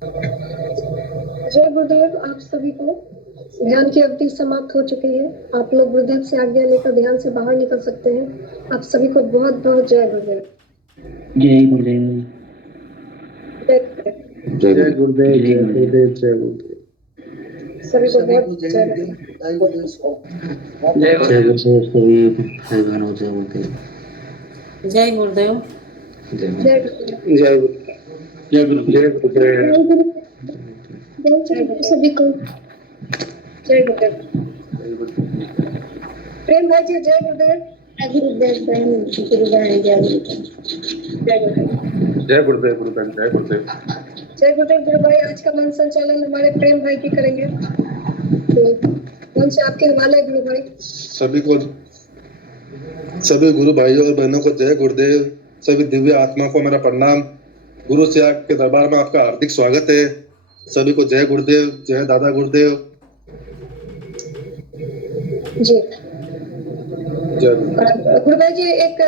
जय गुरुदेव। आप सभी को ध्यान की अवधि समाप्त हो चुकी है। आप लोग गुरुदेव से आज्ञा लेकर ध्यान से बाहर निकल सकते हैं। आप सभी को बहुत बहुत जय गुरुदेव। जय गुरुदेव। जय गुरुदेव। जय गुरुदेव। जय गुरुदेव। सभी को बहुत जय गुरुदेव। जय गुरुदेव। जय गुरुदेव सभी भाई बहनों, जय गुरुदेव। जय गुरुदेव। जय गुरुदेव। जय गुरुदेव। जय गुरुदेव। जय गुरुदेव सभी को। जय गुरुदेव। प्रेम भाई जी जय गुरुदेव। जय गुरुदेव। प्रेम गुरुदेव। जय गुरुदेव। जय गुरुदेव। जय गुरुदेव। गुरुदेव जय गुरुदेव। जय गुरुदेव गुरु भाई। आज का मंच संचालन हमारे प्रेम भाई की करेंगे, तो मंच आपके हवाले गुरु भाई। सभी गुरु भाइयों और बहनों को जय गुरुदेव। सभी दिव्य आत्मा को मेरा प्रणाम। गुरु से आपके दरबार में आपका हार्दिक स्वागत है। सभी को जय गुरुदेव। जय दादा गुरुदेव। जी जय गुरु भाई जी, एक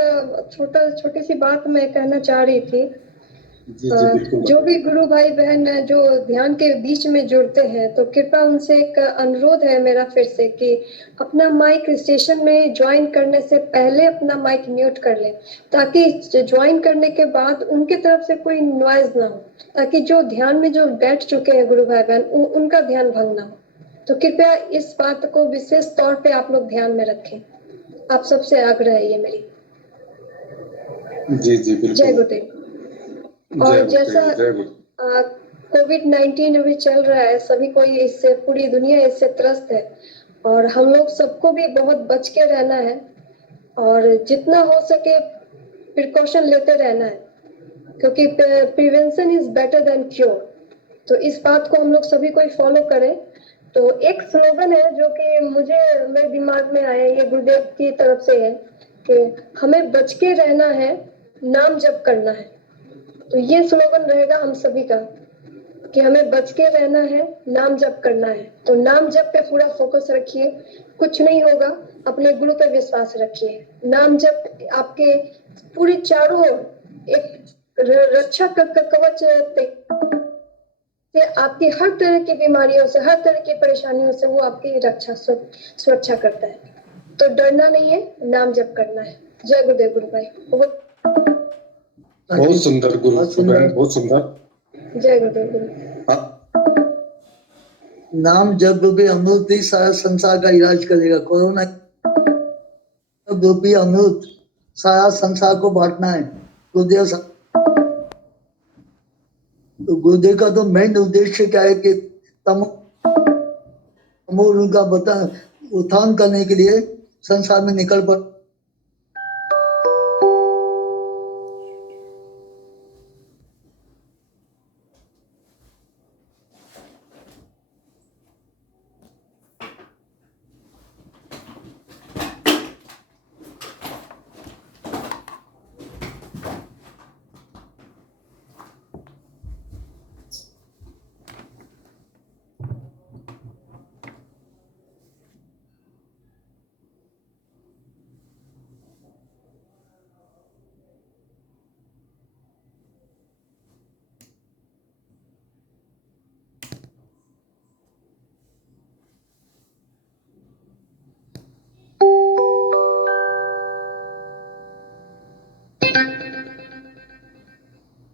छोटी सी बात मैं कहना चाह रही थी। जी बिल्कुल। जो भी गुरु भाई बहन जो ध्यान के बीच में जुड़ते हैं, तो कृपया उनसे एक अनुरोध है मेरा फिर से कि अपना माइक स्टेशन में ज्वाइन करने से पहले अपना माइक म्यूट कर लें, ताकि ज्वाइन करने के बाद उनके तरफ से कोई नॉइज ना हो, ताकि जो ध्यान में जो बैठ चुके हैं गुरु भाई बहन उनका ध्यान भंग ना हो। तो कृपया इस बात को विशेष तौर पे आप लोग ध्यान में रखें। आप सबसे आग्रह है ये मेरी। जी बिल्कुल। जय गुरुदेव। और जैसा कोविड-19 अभी चल रहा है, सभी कोई इससे, पूरी दुनिया इससे त्रस्त है, और हम लोग सबको भी बहुत बच के रहना है और जितना हो सके प्रिकॉशन लेते रहना है, क्योंकि prevention is better than cure. तो इस बात को हम लोग सभी कोई फॉलो करें। तो एक स्लोगन है जो कि मेरे दिमाग में आया, ये गुरुदेव की तरफ से है कि हमें बच के रहना है, नाम जप करना है। तो ये स्लोगन रहेगा हम सभी का कि हमें बच के रहना है, नाम जप करना है। तो नाम जप पे पूरा फोकस रखिए, कुछ नहीं होगा, अपने गुरु पे विश्वास रखिए। नाम जप आपके पूरी चारों ओर एक रक्षा कवच से आपकी हर तरह की बीमारियों से, हर तरह की परेशानियों से वो आपकी रक्षा सुरक्षा करता है। तो डरना नहीं है, नाम जप करना है। जय गुरुदेव गुरु भाई। बहुत सुंदर गुरु बहन, बहुत सुंदर। जय गुरुदेव गुरु। नाम जब भी अमृत ही सारा संसार का इलाज करेगा। कोरोना जो भी अमृत सारा संसार को बांटना है। गुरुदेव तो गुरुदेव का तो मेन उद्देश्य क्या है कि तमोगुण का उत्थान करने के लिए संसार में निकल पड़।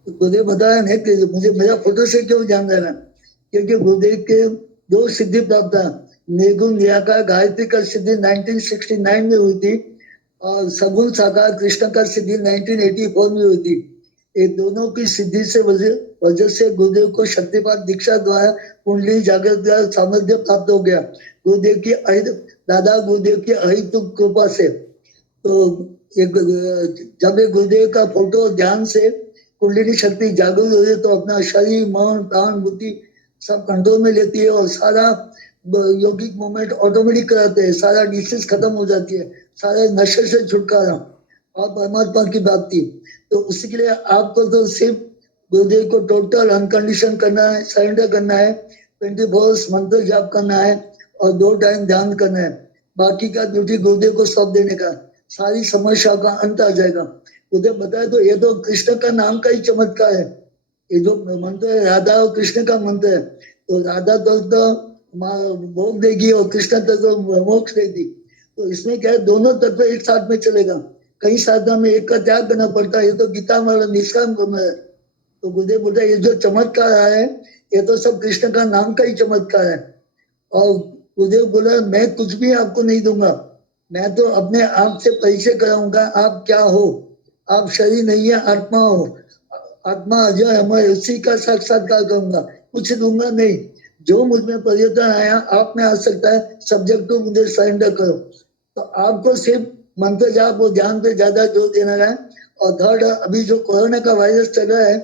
गुरुदेव बताया नहीं कि मुझे मेरा फोटो से क्यों ध्यान देना, क्योंकि गुरुदेव के 2 सिद्धि प्राप्त है। निर्गुण निराकार गायत्री का सिद्धि 1969 में हुई थी और सगुण साकार कृष्ण का सिद्धि 1984 में हुई थी। ये दोनों की सिद्धि से वजह से गुरुदेव को शक्तिपात दीक्षा द्वारा कुंडली जागृत सामर्थ्य प्राप्त हो गया। गुरुदेव की दादा गुरुदेव की अहितुक कृपा से। तो जब ये गुरुदेव का फोटो ध्यान से कुंडली शक्ति जागृत हो जाए तो अपना शरीर, मन, प्राण, बुद्धि सब कंट्रोल में लेती है और सारा योगिक मूवमेंट ऑटोमेटिक कराते हैं। सारा डिसीज खत्म हो जाती है, सारे नशे से छुटकारा और परमात्मा की प्राप्ति। तो उसी के लिए आपको तो सिर्फ गुरुदेव को टोटल अनकंडीशन करना है, सरेंडर करना है, 24 मंत्र जाप करना है और 2 टाइम ध्यान करना है। बाकी का ड्यूटी गुरुदेव को सौंप देने का, सारी समस्या का अंत आ जाएगा। गुरुदेव बताए तो ये तो कृष्ण का नाम का ही चमत्कार है। ये जो मंत्र है राधा और कृष्ण का मंत्र है, तो राधा तो भोग देगी और कृष्ण तो मोक्ष देगी। तो इसमें क्या है, दोनों तत्व एक साथ में चलेगा। कई साधना में एक का त्याग करना पड़ता है, ये तो गीता वाला निष्काम कर्म है। तो गुरुदेव बोलता है ये जो चमत्कार है ये तो सब कृष्ण का नाम का ही चमत्कार है। और गुरुदेव बोला मैं कुछ भी आपको नहीं दूंगा, मैं तो अपने आप से परिचय कराऊंगा आप क्या हो। आप शरीर नहीं है, आत्मा हो। आत्मा अजय अमर, उसी का साक्षात्कार करूंगा, कुछ दूंगा नहीं। जो मुझ में परिवर्तन आया आप में आ सकता है, सब्जेक्ट को मुझे सरेंडर करो। तो आपको सिर्फ मंत्र जाप और ध्यान पे ज्यादा जोर देना है। और थर्ड, अभी जो कोरोना का वायरस चल रहा है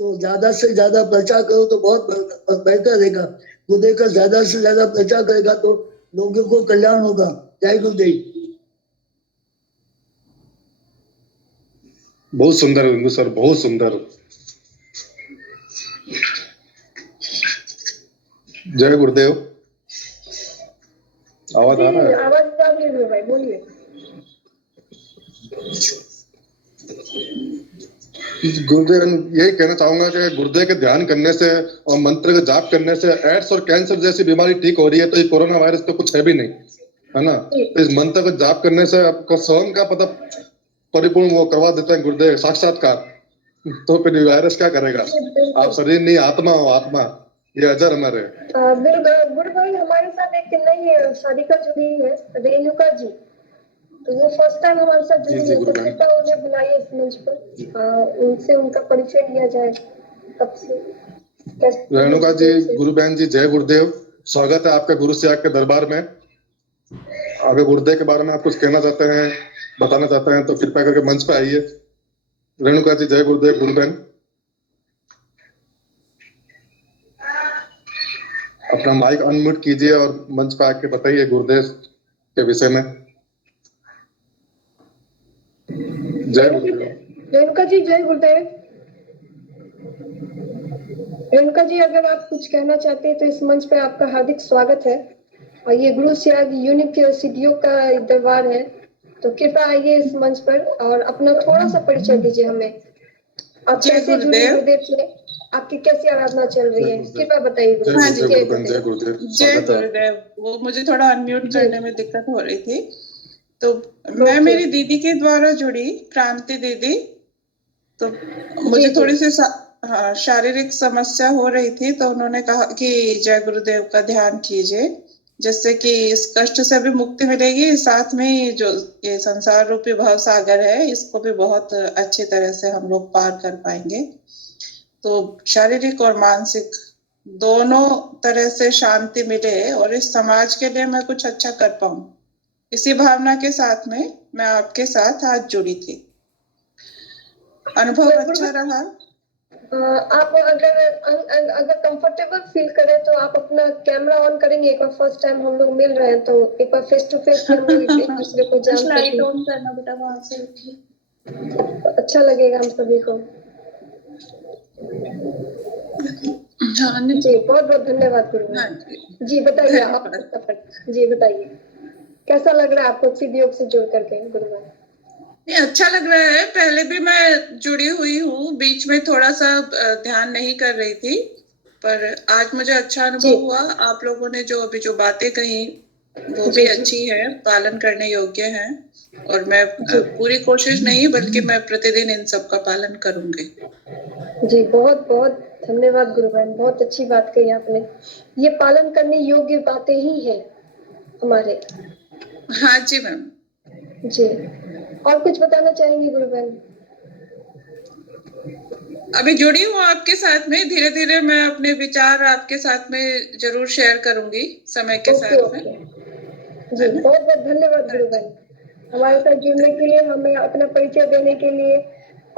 तो ज्यादा से ज्यादा प्रचार करो तो बहुत बेहतर रहेगा। गुरुदेव का ज्यादा से ज्यादा प्रचार करेगा तो लोगों को कल्याण होगा। जय गुरुदेव। बहुत सुंदर बिंदु सर, बहुत सुंदर। जय गुरुदेव। आवाज आ रहा है? आवाज आ रही है भाई, बोलिए। गुरुदेव यही कहना चाहूंगा कि गुरुदेव के ध्यान करने से और मंत्र का जाप करने से एड्स और कैंसर जैसी बीमारी ठीक हो रही है, तो ये कोरोना वायरस तो कुछ है भी नहीं, है ना। तो इस मंत्र का जाप करने से आपको स्वयं का पता परिपूर्ण वो करवा देते हैं गुरुदेव, साक्षात्कार। तो फिर वायरस क्या करेगा? आप शरीर नहीं, आत्मा हो, आत्मा ये अजर अमर है। गुरु भाई हमारे साथ एक नई साधिका जुड़ी है, रेणुका जी। तो वो फर्स्ट टाइम हमारे साथ जुड़ी है, तो कृपया उन्हें बुलाइए इस मंच पर, उनसे उनका परिचय लिया जाए। कब से रेणुका जी, गुरु बहन जी, जय गुरुदेव। स्वागत है आपका गुरु सियाग के दरबार में। अगर गुरुदेव के बारे में आप कुछ कहना चाहते हैं, बताना चाहते हैं तो कृपया करके मंच पे आइए। रेणुका जी, जय गुरुदेव। गुरु बहन अपना माइक अनम्यूट कीजिए और मंच पे आके बताइए गुरुदेव के विषय में। जय गुरुदेव। रेणुका जी, जय गुरुदेव। रेणुका जी, अगर आप कुछ कहना चाहते हैं तो इस मंच पे आपका हार्दिक स्वागत है। और ये गुरु सियाग यूनिक सिद्धियों का दरबार है, तो कृपया आइए इस मंच पर और अपना थोड़ा सा परिचय दीजिए हमें। आप कैसे जुड़े गुरुदेव से, आपकी कैसी आराधना चल रही है, कृपया बताइए गुरुदेव। हाँ जी, जय गुरुदेव। जय गुरुदेव। वो मुझे थोड़ा अनम्यूट करने में दिक्कत हो रही थी, तो मैं मेरी दीदी के द्वारा जुड़ी, क्रांति दीदी। तो मुझे थोड़ी सी शारीरिक समस्या हो रही थी, तो उन्होंने कहा कि जय गुरुदेव का ध्यान कीजिए, जिससे कि इस कष्ट से भी मुक्ति मिलेगी, साथ में जो ये संसार रूपी भव सागर है इसको भी बहुत अच्छी तरह से हम लोग पार कर पाएंगे। तो शारीरिक और मानसिक दोनों तरह से शांति मिले और इस समाज के लिए मैं कुछ अच्छा कर पाऊं, इसी भावना के साथ में मैं आपके साथ आज जुड़ी थी। अनुभव अच्छा रहा। आप अगर कंफर्टेबल फील करें तो आप अपना कैमरा ऑन करेंगे एक बार। फर्स्ट टाइम हम लोग मिल रहे हैं तो एक बार फेस टू फेस हम लोग एक दूसरे को जान सकें। लाइट ऑन करना बेटा वहां से, अच्छा लगेगा हम सभी को। जी बहुत बहुत धन्यवाद गुरु जी। बताइए आप, जी बताइए कैसा लग रहा है आपको सिद्ध योग से जुड़ करके गुरु? अच्छा लग रहा है। पहले भी मैं जुड़ी हुई हूँ, बीच में थोड़ा सा ध्यान नहीं कर रही थी, पर आज मुझे अच्छा अनुभव हुआ। आप लोगों ने जो अभी जो बातें कही वो भी अच्छी है, पालन करने योग्य है, और मैं पूरी कोशिश नहीं बल्कि मैं प्रतिदिन इन सब का पालन करूंगी। जी बहुत बहुत धन्यवाद गुरु बहन, बहुत अच्छी बात कही आपने। ये पालन करने योग्य बातें ही है हमारे। हाँ जी मैम। जी और कुछ बताना चाहेंगे गुरु बहन? अभी जुड़ी हूँ आपके साथ में, धीरे धीरे मैं अपने विचार आपके साथ में जरूर शेयर करूंगी समय के साथ में। जी बहुत बहुत धन्यवाद गुरु बहन हमारे साथ जुड़ने के लिए, हमें अपना परिचय देने के लिए।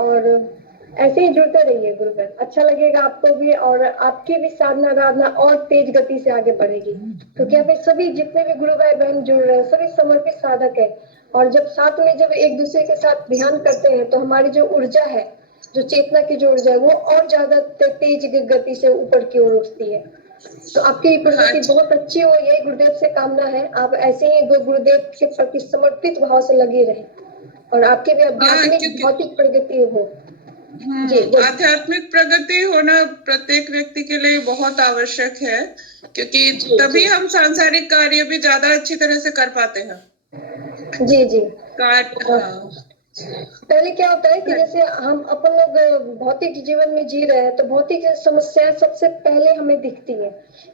और ऐसे ही जुड़ते रहिए गुरु बहन, अच्छा लगेगा आपको भी और आपकी भी साधना आराधना और तेज गति से आगे बढ़ेगी, क्योंकि यहाँ पे सभी जितने भी गुरु भाई बहन जुड़ रहे हैं सभी समर्पित साधक है। और जब साथ में जब एक दूसरे के साथ ध्यान करते हैं तो हमारी जो ऊर्जा है, जो चेतना की जो ऊर्जा है वो और ज्यादा तेज गति से ऊपर की ओर उठती है। तो आपकी प्रगति बहुत अच्छी हो, यही गुरुदेव से कामना है। आप ऐसे ही गुरुदेव के प्रति समर्पित भाव से लगे रहे और आपकी भी आध्यात्मिक भौतिक प्रगति हो। जी बोलिए। आध्यात्मिक प्रगति होना प्रत्येक व्यक्ति के लिए बहुत आवश्यक है, क्योंकि जी तभी जी हम सांसारिक कार्य भी ज्यादा अच्छी तरह से कर पाते हैं। जी जी। हाँ। पहले क्या होता है कि जैसे हम अपन लोग भौतिक जीवन में जी रहे हैं तो भौतिक समस्याएं सबसे पहले हमें दिखती है।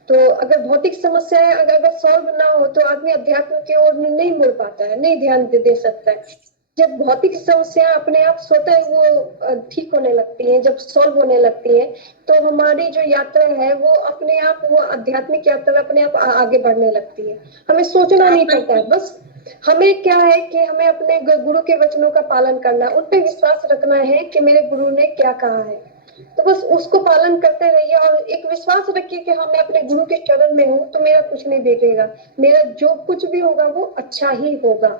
तो अगर भौतिक समस्याएं अगर सॉल्व ना हो तो आदमी अध्यात्म की ओर नहीं मुड़ पाता है, नहीं ध्यान दे सकता है। जब भौतिक समस्याएं अपने आप स्वतः वो ठीक होने लगती हैं, जब सॉल्व होने लगती हैं, तो हमारी जो यात्रा है वो अपने आप, वो आध्यात्मिक यात्रा अपने आप आगे बढ़ने लगती है। हमें सोचना नहीं पड़ता है, बस हमें क्या है कि हमें अपने गुरु के वचनों का पालन करना है, उन पे विश्वास रखना है कि मेरे गुरु ने क्या कहा है, तो बस उसको पालन करते रहिए और एक विश्वास रखिए कि हाँ मैं अपने गुरु के चरण में हूँ तो मेरा कुछ नहीं बिगड़ेगा, मेरा जो कुछ भी होगा वो अच्छा ही होगा।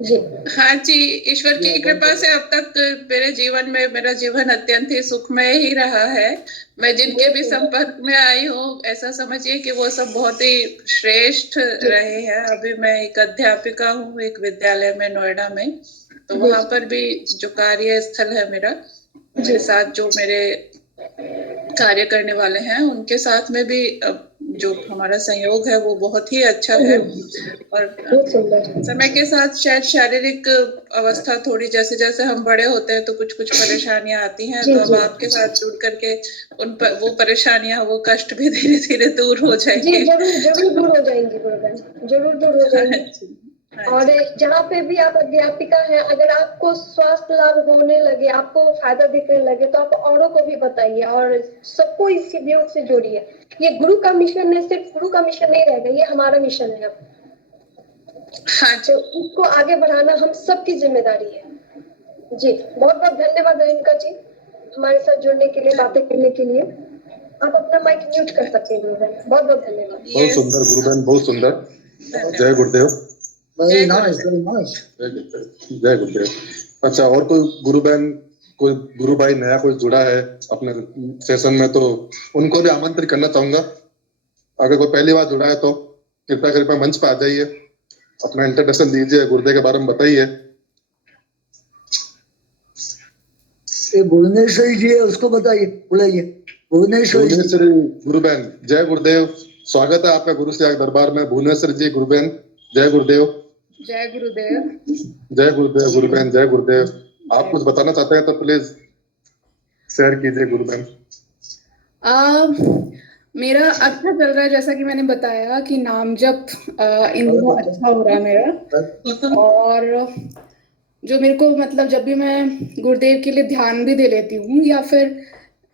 जी हाँ जी, ईश्वर की कृपा से अब तक मेरे जीवन में मेरा जीवन अत्यंत ही सुखमय ही रहा है। मैं जिनके भी संपर्क में आई हूँ, ऐसा समझिए कि वो सब बहुत ही श्रेष्ठ रहे हैं। अभी मैं एक अध्यापिका हूँ एक विद्यालय में नोएडा में, तो वहां पर भी जो कार्य स्थल है मेरा, मेरे साथ जो मेरे कार्य करने वाले हैं उनके साथ में भी जो हमारा संयोग है वो बहुत ही अच्छा है। और बहुत सुंदर। समय के साथ शायद शारीरिक अवस्था थोड़ी, जैसे जैसे हम बड़े होते हैं तो कुछ कुछ परेशानियां आती हैं, जी तो अब जी आपके साथ जुड़ करके वो परेशानियां, वो कष्ट भी धीरे धीरे दूर हो जी जाएंगे। जरूर जरूर दूर हो जाएंगी गुरुबहन, जरूर दूर हो हाँ जाएंगी। जी, हाँ और जी। जहाँ पे भी आप अध्यापिका हैं, अगर आपको स्वास्थ्य लाभ होने लगे, आपको फायदा दिखने लगे, तो आप औरों को भी बताइए और सबको इस योग से जोड़िए। ये गुरु का मिशन है, सिर्फ गुरु का मिशन नहीं रहेगा, ये हमारा मिशन है अब। हाँ तो जी। इसको आगे बढ़ाना हम सबकी जिम्मेदारी है। जी बहुत बहुत धन्यवाद रेणुका जी, हमारे साथ जुड़ने के लिए, बातें करने के लिए। आप अपना माइक म्यूट कर सकते हैं गुरुबहन, बहुत बहुत धन्यवाद। बहुत यस, सुंदर गुरुबेन, बहुत सुंदर। जय धन्यवाद। गुरुदेव। वेरी जय नाइस, गुरुदेव। Very nice. जय गुरुदेव, जय गुरुदेव। अच्छा, और कोई गुरुबेन, कोई गुरु भाई नया कोई जुड़ा है अपने सेशन में, तो उनको भी आमंत्रित करना चाहूंगा। अगर कोई पहली बार जुड़ा है तो कृपया मंच पर आ जाइए, अपना इंट्रोडक्शन दीजिए, गुरुदेव के बारे में बताइए। ये भुवनेश्वरी जी है, उसको बताइए, बुलाइए भुवनेश्वरी जी। भुवनेश्वरी गुरुबेन, जय गुरुदेव। स्वागत है आपका गुरु सियाग दरबार में। भुवनेश्वरी जी गुरुबेन, जय गुरुदेव। जय गुरुदेव। जय गुरुदेव गुरुबेन, जय गुरुदेव। आप कुछ बताना चाहते हैं तो प्लीज शेयर कीजिए गुरुबेन। मेरा अच्छा चल रहा है, जैसा कि मैंने बताया कि नाम जप इन दिनों अच्छा हो रहा है मेरा। और जो मेरे को मतलब जब भी मैं गुरुदेव के लिए ध्यान भी दे लेती हूँ या फिर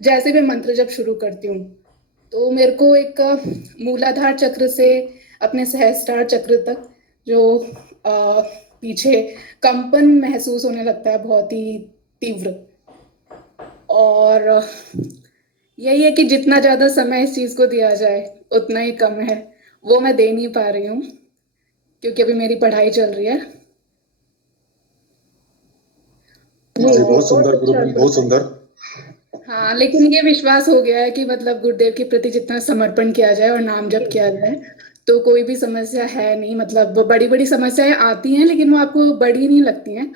जैसे भी मंत्र जब शुरू करती हूँ, तो मेरे को एक मूलाधार चक्र से अपने सहस्त्रार चक्र तक जो पीछे कंपन महसूस होने लगता है, बहुत ही तीव्र। और यही है कि जितना ज्यादा समय इस चीज को दिया जाए उतना ही कम है, वो मैं दे नहीं पा रही हूँ क्योंकि अभी मेरी पढ़ाई चल रही है। जी बहुत सुंदर गुरुबेन, बहुत सुंदर। हाँ, लेकिन ये विश्वास हो गया है कि मतलब गुरुदेव के प्रति जितना समर्पण किया जाए और नाम जप किया जाए तो कोई भी समस्या है नहीं। मतलब बड़ी बड़ी समस्याएं आती हैं लेकिन वो आपको बड़ी नहीं लगती हैं,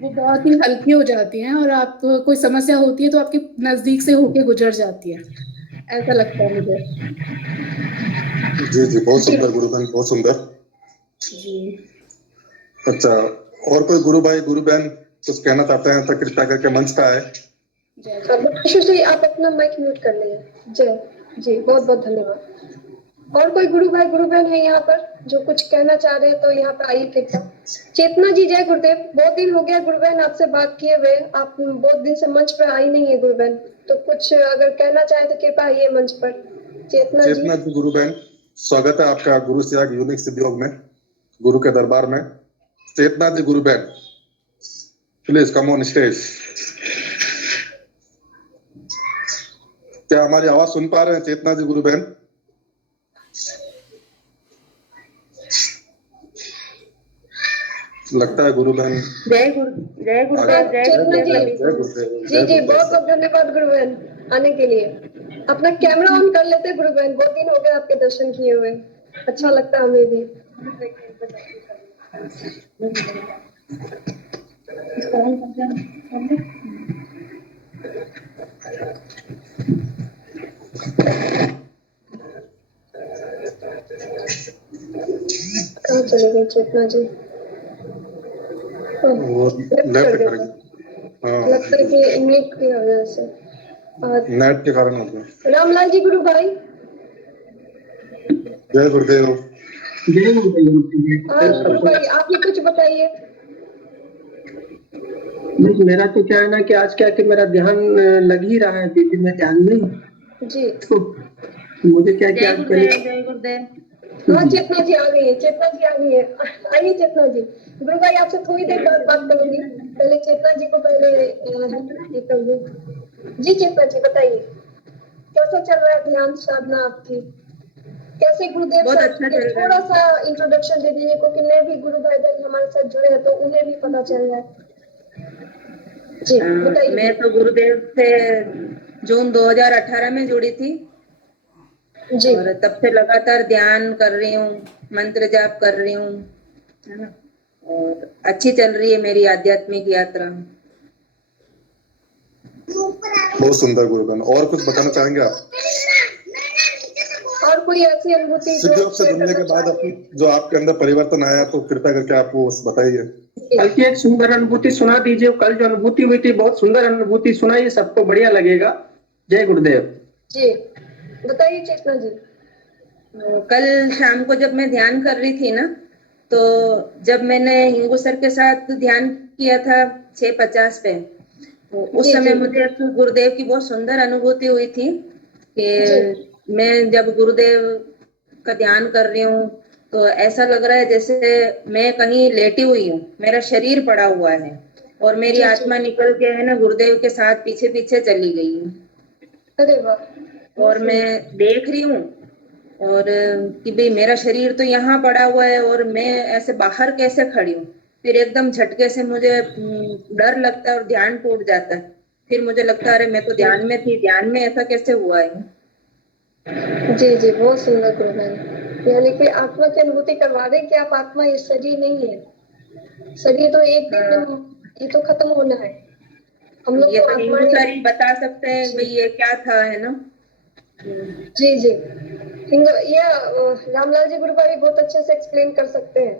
वो बहुत ही हल्की हो जाती हैं, और आप कोई समस्या होती है तो आपके नजदीक से होके गुजर जाती है, ऐसा लगता है मुझे। जी जी बहुत सुंदर गुरुबेन, बहुत सुंदर। जी अच्छा, और कोई गुरु भाई गुरु बहन कुछ कहना चाहते हैं तो कृपया करके मंच पे आए। जय जी आप अपना माइक म्यूट कर लीजिए। जय जी, बहुत बहुत धन्यवाद। और कोई गुरु भाई गुरु बहन है यहाँ पर जो कुछ कहना चाह रहे हैं तो यहाँ पे आइए कृपया। चेतना जी, जय गुरुदेव। बहुत दिन हो गया गुरु बहन आपसे बात किए हुए, आप बहुत दिन से मंच पर आई नहीं है गुरु बहन, तो कुछ अगर कहना चाहे तो कृपया आइए मंच पर। चेतना जी। चेतना जी गुरु बहन, स्वागत है आपका गुरु सियाग यूनिक सिद्ध योग में, गुरु के दरबार में। चेतना जी गुरु बहन, प्लीज कम ऑन स्टेज। क्या हमारी आवाज सुन पा रहे हैं चेतना जी गुरु बहन? लगता है गुरु बहन। जय गुरुदेव, जय गुरुदेव। जय गुरुदेव, जी जय जी बहुत गुरुदेव। बहुत धन्यवाद गुरु बहन आने के लिए। अपना कैमरा ऑन कर लेते गुरु बहन, बहुत दिन हो गए आपके दर्शन किए हुए, अच्छा लगता है हमें भी। कहाँ चले गए चेतना जी? वो Left लेफ्ट कर गए। करेंगे। हाँ, लगता है कि नेट की वजह से। और नेट के कारण होता है। रामलाल जी गुरु भाई, जय गुरुदेव। गुरु भाई आप ही कुछ बताइए। मेरा तो क्या है ना कि आज क्या कि मेरा ध्यान लग ही रहा है दीदी में ध्यान में। जी तो मुझे क्या जय क्या गुरुदेव, जय गुरुदेव। हाँ चेतना जी आ गई है, चेतना जी आ गई है। आइए चेतना जी। गुरु भाई आपसे थोड़ी देर बाद बात करूंगी, पहले चेतना जी को पहले ये कर लूं। जी चेतना जी बताइए, कैसा चल रहा है ध्यान साधना आपकी? कैसे गुरुदेव बहुत सर अच्छा के चल रहा थोड़ा है। सा इंट्रोडक्शन दे दीजिए, क्योंकि मैं भी गुरु भाई बहन हमारे साथ जुड़े हैं तो उन्हें भी पता चल रहा है। जी बताइए। मैं तो गुरुदेव से जून 2018 में जुड़ी थी जी और तब से लगातार ध्यान कर रही हूँ, मंत्र जाप कर रही हूँ, है ना। और अच्छी चल रही है मेरी आध्यात्मिक यात्रा। बहुत सुंदर गुरुबन। और कुछ बताना चाहेंगे आप? और कोई ऐसी अनुभूति जो सुखदेव आप से शेयर जुड़ने करना के बाद चाहेंगे? जो आपके अंदर परिवर्तन आया, तो कृपया करके आप वो बताइए। कल की एक सुंदर अनुभूति सुना दीजिए। कल जो अनुभूति हुई थी बहुत सुंदर अनुभूति सुनाइए, सबको बढ़िया लगेगा। जय गुरुदेव। जी बताइए चेतना जी। कल शाम को जब मैं ध्यान कर रही थी ना, तो जब मैंने हिंगू सर के साथ ध्यान किया था 6:50 पे, तो उस जी समय जी मुझे गुरुदेव की बहुत सुंदर अनुभूति हुई थी जी कि मैं जब गुरुदेव का ध्यान कर रही हूँ तो ऐसा लग रहा है जैसे मैं कहीं लेटी हुई हूँ, मेरा शरीर पड़ा हुआ है और मेरी जी जी। आत्मा निकल के है ना गुरुदेव के साथ पीछे पीछे चली गई है। अरे वाह। और मैं देख रही हूँ और कि भाई मेरा शरीर तो यहाँ पड़ा हुआ है और मैं ऐसे बाहर कैसे खड़ी हूँ। फिर एकदम झटके से मुझे डर लगता है और ध्यान टूट जाता है। फिर मुझे लगता है अरे मैं तो ध्यान में थी, ध्यान में ऐसा कैसे हुआ है। जी जी बहुत सुंदर गुरु भाई, यानी कि आत्मा की अनुभूति करवा रहे कि आप आत्मा, ये शरीर नहीं है। शरीर तो एक दिन ये तो खत्म होना है। हम लोग ये तो तो हिंदू आत्माएं। सर ही बता सकते हैं भाई ये क्या था, है ना। जी जी ये रामलाल जी गुरु भाई बहुत अच्छे से एक्सप्लेन कर सकते हैं।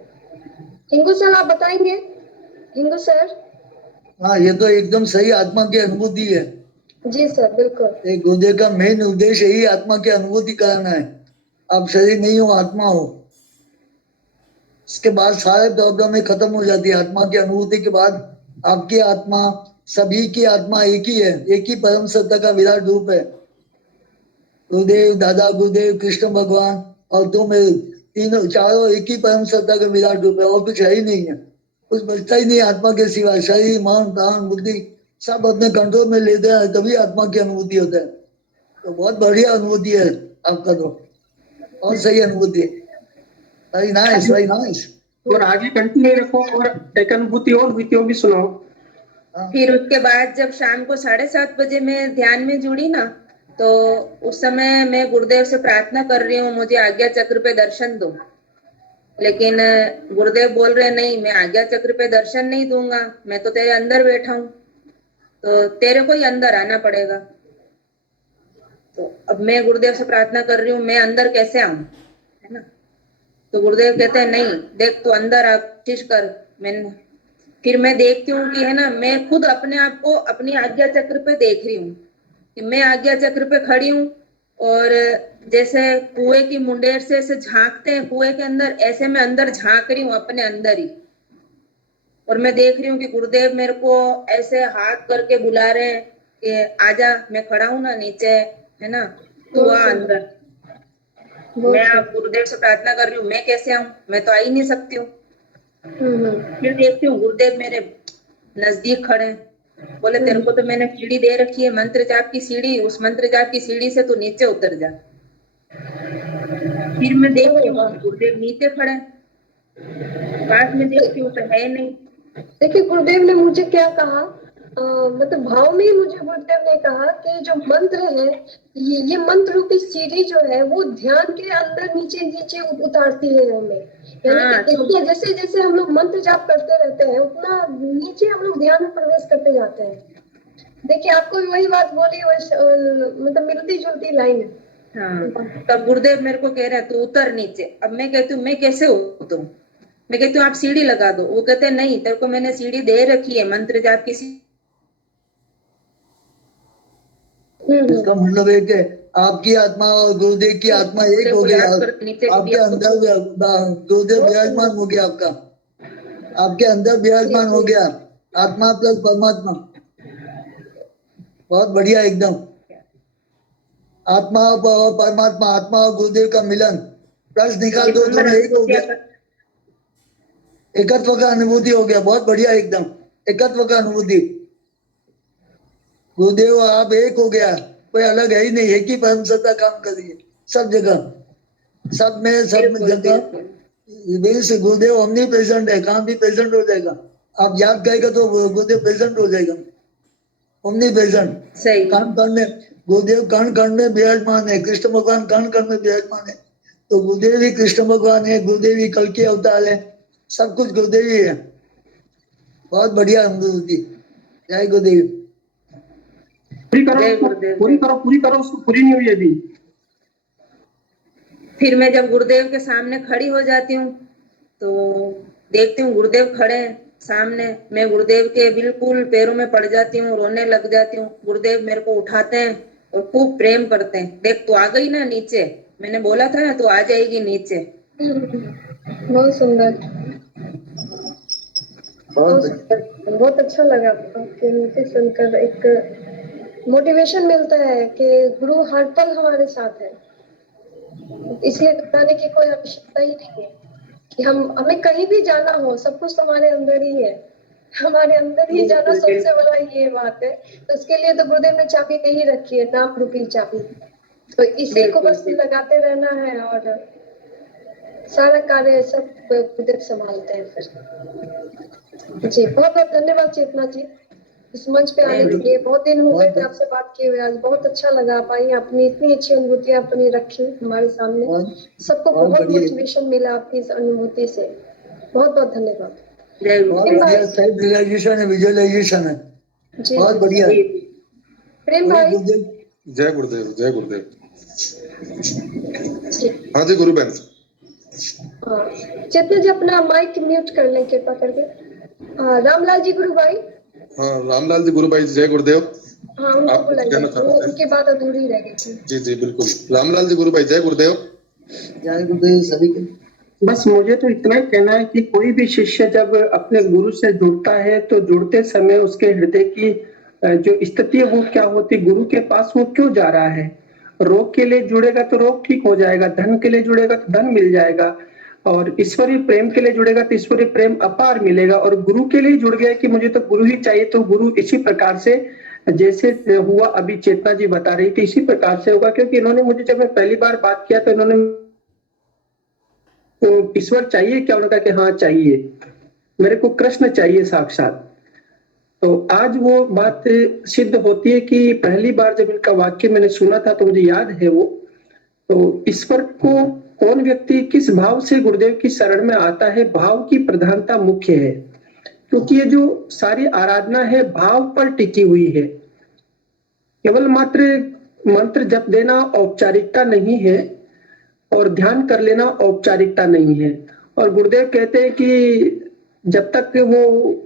हिंगू सर आप बताएंगे? हिंगू सर। हाँ, ये तो एकदम सही आत्मा की अनुभूति है। जी सर बिल्कुल। एक गुरुदेव का मेन उद्देश्य यही आत्मा की अनुभूति कराना है। आप शरीर नहीं हो, आत्मा हो। इसके बाद सारे प्रॉब्लम खत्म हो जाती है। आत्मा की अनुभूति के बाद आपकी आत्मा, सभी की आत्मा एक ही है, एक ही परम सत्ता का विराट रूप है। गुरुदेव, दादा गुरुदेव, कृष्ण भगवान और तुम, तीनों चारों एक ही परम सत्ता का विराट रूप है, और कुछ है ही नहीं है। कुछ बचता ही नहीं आत्मा के सिवा। शरीर, मन, प्राण, बुद्धि सब अपने कंट्रोल में लेते हैं, तभी आत्मा की अनुभूति होता है। तो बहुत बढ़िया अनुभूति है आपका, तो बहुत सही अनुभूति है। Very nice, very nice. और आगे कंटिन्यू रखो। और एक अनुभूति और हुई थी, वो भी सुनाओ। फिर उसके बाद जब शाम को 7:30 बजे मैं ध्यान में जुड़ी ना, तो उस समय मैं गुरुदेव से प्रार्थना कर रही हूँ मुझे आज्ञा चक्र पे दर्शन दो। लेकिन गुरुदेव बोल रहे नहीं, मैं आज्ञा चक्र पे दर्शन नहीं दूंगा, मैं तो तेरे अंदर बैठा हूँ, तो तेरे को ही अंदर आना पड़ेगा। तो अब मैं गुरुदेव से प्रार्थना कर रही हूँ मैं अंदर कैसे आऊं, है ना। तो गुरुदेव कहते हैं नहीं देख तू अंदर आ, कोशिश कर। फिर मैं देखती हूँ कि है ना मैं खुद अपने आप को अपनी आज्ञा चक्र पे देख रही हूँ कि मैं आज्ञा चक्र पे खड़ी हूँ और जैसे कुएं की मुंडेर से ऐसे झांकते हैं कुएं के अंदर, ऐसे मैं अंदर झांक रही हूँ अपने अंदर ही। और मैं देख रही हूँ कि गुरुदेव मेरे को ऐसे हाथ करके बुला रहे हैं कि आजा, मैं खड़ा हूँ ना नीचे, है ना, तू आ अंदर। मैं अब गुरुदेव से प्रार्थना कर रही हूँ मैं कैसे आऊं, मैं तो आ ही नहीं सकती हूँ। फिर देखती हूँ गुरुदेव मेरे नजदीक खड़े हैं। बोले तेरे को तो मैंने सीढ़ी दे रखी है, मंत्र जाप की सीढ़ी, उस मंत्र जाप की सीढ़ी से तू नीचे उतर जा। फिर मैं देखती हूँ गुरुदेव नीचे खड़े हैं, पास में देखती हूँ तो है नहीं। देखिए गुरुदेव ने मुझे क्या कहा, मतलब भाव में ही मुझे गुरुदेव ने कहा कि जो मंत्र है, ये मंत्र रूपी सीढ़ी जो है वो ध्यान के अंदर नीचे नीचे उतारती है हमें। यानी हाँ, कि इसलिए जैसे जैसे हम लोग मंत्र जाप करते रहते हैं उतना नीचे हम लोग ध्यान में प्रवेश करते जाते हैं। देखिए आपको भी वही बात बोली, मतलब मिलती जुलती लाइन है। हाँ, तब गुरुदेव मेरे को कह रहा है तू उतर नीचे। अब मैं कहती हूँ मैं कैसे उतरूं? मैं कहती हूँ आप सीढ़ी लगा दो। वो कहते हैं नहीं, तेरे को मैंने सीढ़ी दे रखी है, मंत्र जाप की इसका मतलब है कि आपकी आत्मा और गुरुदेव की आत्मा एक हो गई। आपके अंदर गुरुदेव विराजमान हो गया, आपके अंदर विराजमान हो गया, आत्मा प्लस परमात्मा। बहुत बढ़िया एकदम। आत्मा और परमात्मा, आत्मा और गुरुदेव का मिलन, प्लस निकाल दो, दोनों एक हो गया, एकत्व का अनुभूति हो गया। बहुत बढ़िया एकदम, एकत्व का अनुभूति। गुरुदेव आप एक हो गया, कोई अलग है ही नहीं, एक ही परम सत्ता काम कर रही है सब जगह, सब में जगह। गुरुदेव omni प्रेजेंट है, कहाँ भी प्रेजेंट हो जाएगा। आप याद करेगा तो गुरुदेव प्रेजेंट हो जाएगा, omni प्रेजेंट। सही कण कण में गुरुदेव, कण कण में विराजमान है। कृष्ण भगवान कण कण में विराजमान है, तो गुरुदेव ही कृष्ण भगवान है, गुरुदेव ही कल के अवतार है, सब कुछ गुरुदेव ही है। बहुत बढ़िया अनुभूति। जय गुरुदेव। पूरी करो उसको, पूरी नहीं हुई अभी। फिर मैं जब गुरुदेव के सामने खड़ी हो जाती हूँ तो देखती हूँ गुरुदेव खड़े हैं सामने। मैं गुरुदेव के बिल्कुल पैरों में पड़ जाती हूँ, रोने लग जाती हूँ। गुरुदेव मेरे को उठाते हैं और खूब प्रेम करते हैं। देख तू आ गई ना नीचे, मैंने बोला था ना तू आ जाएगी नीचे। बहुत सुंदर, बहुत अच्छा लगा आपके मूर्ति सुनकर। एक मोटिवेशन मिलता है कि गुरु हर पल हमारे साथ है, इसलिए घबराने की कोई आवश्यकता ही नहीं है कि हमें कहीं भी जाना हो, सब कुछ हमारे अंदर ही है। हमारे अंदर ही जाना सबसे बड़ा ये बात है। तो उसके लिए तो गुरुदेव ने चाबी नहीं रखी है, नाम रूपी चाबी। तो इसी को बस लगाते रहना है और सारा कार्य सब गुरुदेव संभालते हैं फिर। जी बहुत बहुत धन्यवाद चेतना जी, इस मंच पे आने के लिए। बहुत दिन हो गए थे आपसे बात किए हुए, आज बहुत अच्छा लगा। आप आई, अपनी इतनी अच्छी अनुभूतियां अपनी रखी हमारे सामने, सबको बहुत मोटिवेशन मिला आपकी इस अनुभूति से। बहुत बहुत धन्यवाद। सेल्फ रियलाइजेशन है, विजुअलाइजेशन है, बहुत बढ़िया। प्रेम भाई। जय गुरुदेव, जय गुरुदेव। हाँ जी गुरु बहन। हाँ चेतना जी अपना माइक म्यूट कर लें कृपा करके। रामलाल जी गुरु भाई। हाँ रामलाल जी गुरु भाई, जय गुरुदेव। हाँ उनको आप कुछ कहना चाह रहे थे? उनकी बात अधूरी रह गई थी। जी जी बिल्कुल। रामलाल जी गुरु भाई, जय गुरुदेव। जय गुरुदेव सभी के। बस मुझे तो इतना ही कहना है कि कोई भी शिष्य जब अपने गुरु से जुड़ता है तो जुड़ते समय उसके हृदय की जो स्थिति है वो क्या होती, गुरु के पास वो क्यों जा रहा है। रोग के लिए जुड़ेगा तो रोग ठीक हो जाएगा, धन के लिए जुड़ेगा तो धन मिल जाएगा, और ईश्वरीय प्रेम के लिए जुड़ेगा तो ईश्वरीय प्रेम अपार मिलेगा। और गुरु के लिए जुड़ गया कि मुझे तो गुरु ही चाहिए, तो गुरु इसी प्रकार से जैसे हुआ अभी चेतना जी बता रही थी इसी प्रकार से होगा। क्योंकि इन्होंने मुझे, जब मैं पहली बार बात किया तो इन्होंने तो ईश्वर चाहिए क्या, उन्होंने कहा कि हाँ चाहिए, मेरे को कृष्ण चाहिए साक्षात। तो आज वो बात सिद्ध होती है कि पहली बार जब इनका वाक्य मैंने सुना था तो मुझे याद है वो, तो ईश्वर को कौन व्यक्ति किस भाव से गुरुदेव की शरण में आता है, भाव की प्रधानता मुख्य है। क्योंकि ये जो सारी आराधना है भाव पर टिकी हुई है, केवल मात्र मंत्र जप देना औपचारिकता नहीं है और ध्यान कर लेना औपचारिकता नहीं है। और गुरुदेव कहते हैं कि जब तक वो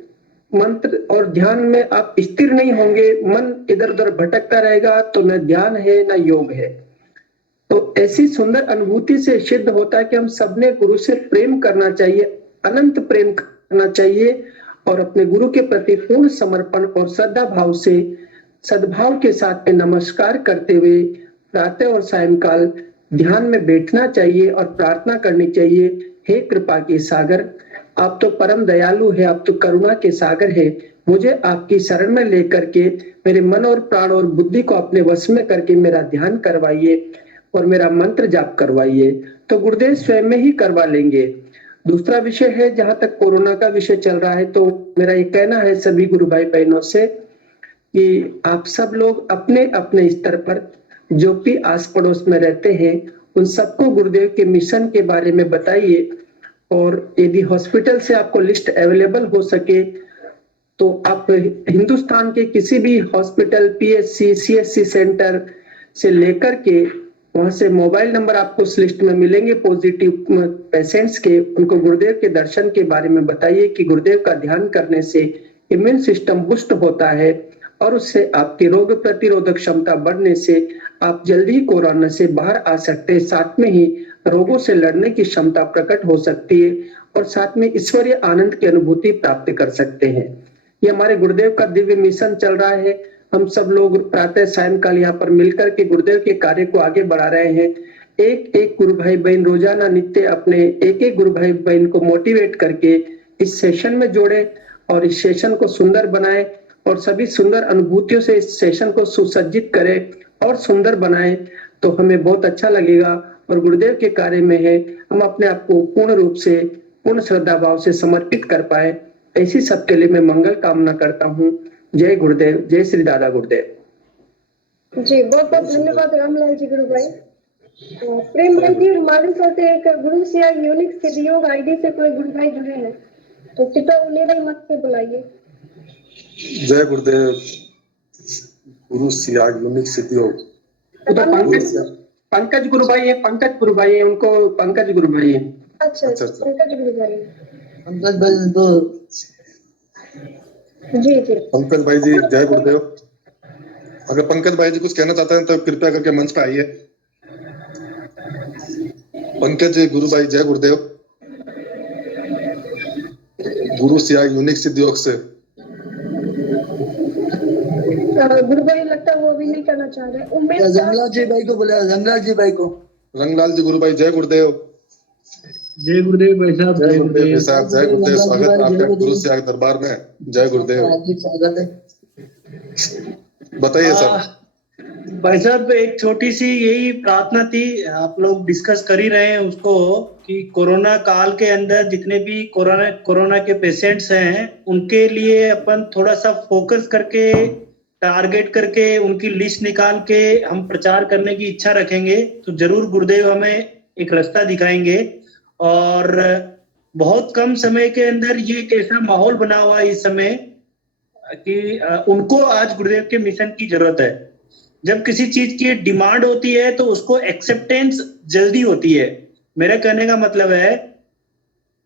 मंत्र और ध्यान में आप स्थिर नहीं होंगे, मन इधर उधर भटकता रहेगा, तो न ध्यान है न योग है। तो ऐसी सुंदर अनुभूति से सिद्ध होता है कि हम सबने गुरु से प्रेम करना चाहिए, अनंत प्रेम करना चाहिए, और अपने गुरु के प्रति पूर्ण समर्पण और श्रद्धा भाव से सद्भाव के साथ में नमस्कार करते हुए प्रातः और सायंकाल ध्यान में बैठना चाहिए और प्रार्थना करनी चाहिए। हे कृपा के सागर, आप तो परम दयालु है, आप तो करुणा के सागर है, मुझे आपकी शरण में लेकर के मेरे मन और प्राण और बुद्धि को अपने वश में करके मेरा ध्यान करवाइए और मेरा मंत्र जाप करवाइए। तो गुरुदेव स्वयं में ही करवा लेंगे। दूसरा विषय है, जहां तक कोरोना का विषय चल रहा है, तो मेरा ये कहना है सभी गुरु भाई बहनों से कि आप सब लोग अपने अपने स्तर पर जो भी आस पड़ोस में रहते हैं उन सबको गुरुदेव के मिशन के बारे में बताइए। और यदि हॉस्पिटल से आपको लिस्ट अवेलेबल हो सके तो आप हिंदुस्तान के किसी भी हॉस्पिटल, पीएचसी, सीएचसी सेंटर से लेकर के वहां से मोबाइल नंबर आपको उस लिस्ट में मिलेंगे पॉजिटिव पेशेंट्स के। उनको गुरुदेव के दर्शन के बारे में बताइए कि गुरुदेव का ध्यान करने से इम्यून सिस्टम बुस्ट होता है और उससे आपकी रोग प्रतिरोधक क्षमता बढ़ने से आप जल्दी ही कोरोना से बाहर आ सकते हैं। साथ में ही रोगों से लड़ने की क्षमता प्रकट हो सकती है और साथ में ईश्वरीय आनंद की अनुभूति प्राप्त कर सकते हैं। ये हमारे गुरुदेव का दिव्य मिशन चल रहा है। हम सब लोग प्रातः सायंकाल यहाँ पर मिलकर के गुरुदेव के कार्य को आगे बढ़ा रहे हैं। एक एक गुरु भाई बहन रोजाना नित्य अपने एक एक गुरु भाई बहन को मोटिवेट करके इस सेशन में जोड़े और इस सेशन को सुंदर बनाए और सभी सुंदर अनुभूतियों से इस सेशन को सुसज्जित करे और सुंदर बनाए, तो हमें बहुत अच्छा लगेगा और गुरुदेव के कार्य में है हम अपने आप को पूर्ण रूप से पूर्ण श्रद्धा भाव से समर्पित कर पाए। ऐसी सबके लिए मैं मंगल कामना करता हूँ। जय गुरुदेव, जय श्री दादा गुरुदेव। जी बहुत बहुत धन्यवाद रामलाल जी गुरु भाई। प्रेम भाई जी, हमारे साथ एक गुरु सिया यूनिक सिद्धियोग आईडी से कोई गुरु भाई जुड़े हैं, तो कृपया उन्हें मत से बुलाइए। जय गुरुदेव। गुरु सियाग यूनिक सिद्धियोग, पंकज गुरु भाई है, पंकज गुरु भाई है, उनको पंकज गुरु भाई है। अच्छा, पंकज गुरु भाई। पंकज भाई तो जी जी पंकज भाई जी जय गुरुदेव। अगर पंकज भाई जी कुछ कहना चाहते हैं तो कृपया करके मंच पे आइए। पंकज जी गुरु भाई जय गुरुदेव। गुरु सिया यूनिक सिद्धियोग से गुरु भाई लगता है वो भी नहीं करना चाह रहे। उम्मीद रंगलाल जी भाई को बोला, रंगलाल जी भाई को। रंगलाल जी गुरु भाई जय गुरुदेव। जय गुरुदेव भाई साहब। जय गुरुदेव भाई साहब, जय गुरुदेव। स्वागत है आपका गुरु सियाग दरबार में। जय गुरुदेव। स्वागत है। बताइए सर। भाई साहब एक छोटी सी यही प्रार्थना थी, आप लोग डिस्कस कर ही रहे हैं उसको, कि कोरोना काल के अंदर जितने भी कोरोना के पेशेंट्स हैं उनके लिए अपन थोड़ा सा फोकस करके टारगेट करके उनकी लिस्ट निकाल के हम प्रचार करने की इच्छा रखेंगे तो जरूर गुरुदेव हमें एक रास्ता दिखाएंगे। और बहुत कम समय के अंदर ये एक ऐसा माहौल बना हुआ है इस समय कि उनको आज गुरुदेव के मिशन की जरूरत है। जब किसी चीज की डिमांड होती है तो उसको एक्सेप्टेंस जल्दी होती है। मेरा कहने का मतलब है,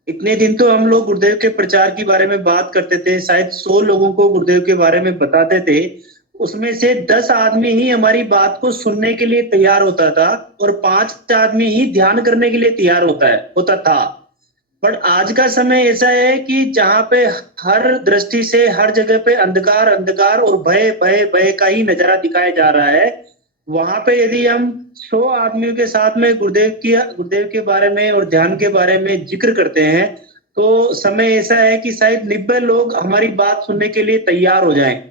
इतने दिन तो हम लोग गुरुदेव के प्रचार के बारे में बात करते थे, शायद 100 लोगों को गुरुदेव के बारे में बताते थे, उसमें से 10 आदमी ही हमारी बात को सुनने के लिए तैयार होता था और 5 आदमी ही ध्यान करने के लिए तैयार होता था। पर आज का समय ऐसा है कि जहां पे हर दृष्टि से हर जगह पे अंधकार अंधकार और भय भय भय का ही नजारा दिखाया जा रहा है। वहां पे यदि हम 100 आदमियों के साथ में गुरुदेव के बारे में और ध्यान के बारे में जिक्र करते हैं तो समय ऐसा है कि शायद 90 लोग हमारी बात सुनने के लिए तैयार हो जाएं।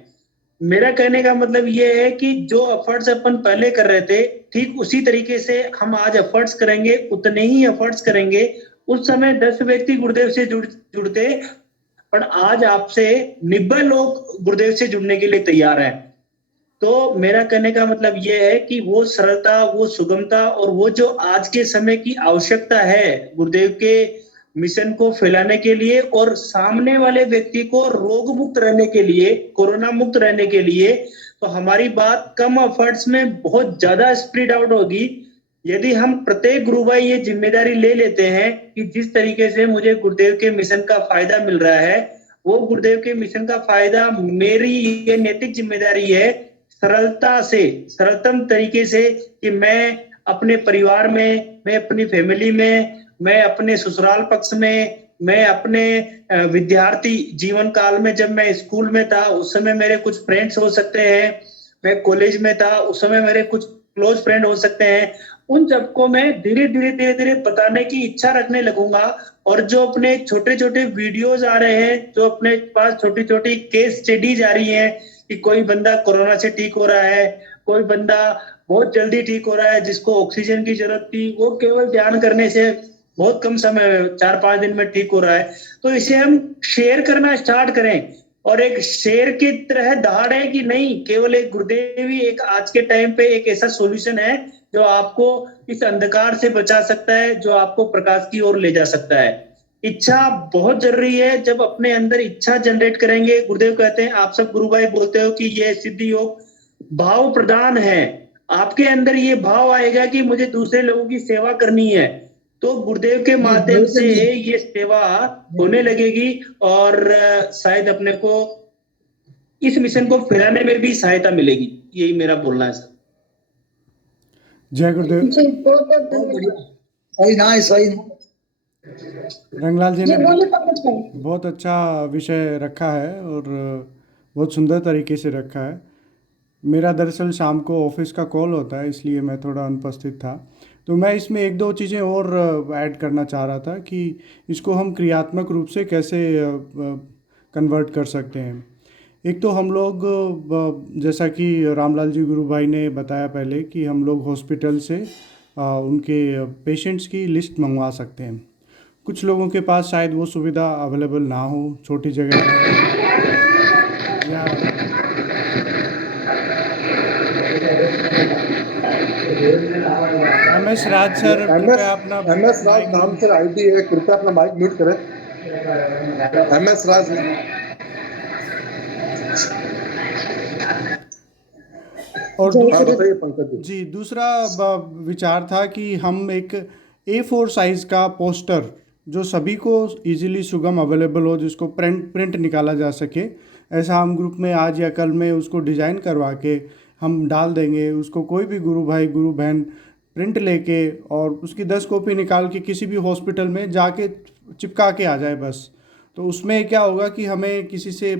मेरा कहने का मतलब ये है कि जो एफर्ट्स अपन पहले कर रहे थे ठीक उसी तरीके से हम आज एफर्ट्स करेंगे, उतने ही एफर्ट्स करेंगे। उस समय 10 व्यक्ति गुरुदेव से जुड़ते, पर आज आपसे 90 लोग गुरुदेव से जुड़ने के लिए तैयार हैं। तो मेरा कहने का मतलब ये है कि वो सरलता, वो सुगमता और वो जो आज के समय की आवश्यकता है गुरुदेव के मिशन को फैलाने के लिए और सामने वाले व्यक्ति को रोग मुक्त रहने के लिए, कोरोना मुक्त रहने के लिए, तो हमारी बात कम एफर्ट्स में बहुत ज्यादा स्प्रेड आउट होगी यदि हम प्रत्येक गुरु भाई ये जिम्मेदारी ले लेते हैं कि जिस तरीके से मुझे गुरुदेव के मिशन का फायदा मिल रहा है वो गुरुदेव के मिशन का फायदा मेरी ये नैतिक जिम्मेदारी है सरलता से, सरलतम तरीके से कि मैं अपने परिवार में, मैं अपनी फैमिली में, मैं अपने ससुराल पक्ष में, मैं अपने विद्यार्थी जीवन काल में जब मैं स्कूल में था उस समय मेरे कुछ फ्रेंड्स हो सकते हैं, मैं कॉलेज में था उस समय मेरे कुछ क्लोज फ्रेंड हो सकते हैं, उन सबको मैं धीरे धीरे बताने की इच्छा रखने लगूंगा। और जो अपने छोटे छोटे वीडियोज आ रहे हैं, जो अपने पास छोटी छोटी केस स्टडीज आ रही हैं कि कोई बंदा कोरोना से ठीक हो रहा है, कोई बंदा बहुत जल्दी ठीक हो रहा है, जिसको ऑक्सीजन की जरूरत थी वो केवल ध्यान करने से बहुत कम समय 4-5 दिन में ठीक हो रहा है, तो इसे हम शेयर करना स्टार्ट करें और एक शेर की तरह दहाड़े कि नहीं, केवल एक गुरुदेव ही एक आज के टाइम पे एक ऐसा सॉल्यूशन है जो आपको इस अंधकार से बचा सकता है, जो आपको प्रकाश की ओर ले जा सकता है। इच्छा बहुत जरूरी है। जब अपने अंदर इच्छा जनरेट करेंगे, गुरुदेव कहते हैं, आप सब गुरु भाई बोलते हो कि ये सिद्धि योग भाव प्रधान है। आपके अंदर ये भाव आएगा कि मुझे दूसरे लोगों की सेवा करनी है, तो गुरुदेव के माध्यम से ये सेवा होने लगेगी और शायद अपने को इस मिशन को फैलाने में भी सहायता मिलेगी। यही मेरा बोलना है सर। जय गुरुदेव। जी बहुत बहुत धन्यवाद। सही नाइस। रंगलाल जी जी ने बोलिए पंकज भाई। बहुत अच्छा विषय रखा है और बहुत सुंदर तरीके से रखा है। मेरा दरअसल शाम को ऑफिस का कॉल होता है, इसलिए मैं थोड़ा अनुपस्थित था। तो मैं इसमें एक दो चीज़ें और ऐड करना चाह रहा था कि इसको हम क्रियात्मक रूप से कैसे कन्वर्ट कर सकते हैं। एक तो हम लोग जैसा कि रामलाल जी गुरु भाई ने बताया पहले कि हम लोग हॉस्पिटल से उनके पेशेंट्स की लिस्ट मंगवा सकते हैं। कुछ लोगों के पास शायद वो सुविधा अवेलेबल ना हो, छोटी जगह पे, या MS राज सर कृपया अपना MS राज नाम से आईडी है, कृपया अपना माइक म्यूट करें। MS राज। और हाँ बताइए पंकज जी, दूसरा विचार था कि हम एक A4 साइज़ का पोस्टर जो सभी को इजीली सुगम अवेलेबल हो, जिसको प्रिंट निकाला जा सके, ऐसा हम ग्रुप में आज या कल में उसको डिज़ाइन करवा के हम डाल देंगे। उसको कोई भी गुरु भाई गुरु बहन प्रिंट लेके और उसकी 10 कॉपी निकाल के किसी भी हॉस्पिटल में जाके चिपका के आ जाए बस। तो उसमें क्या होगा कि हमें किसी से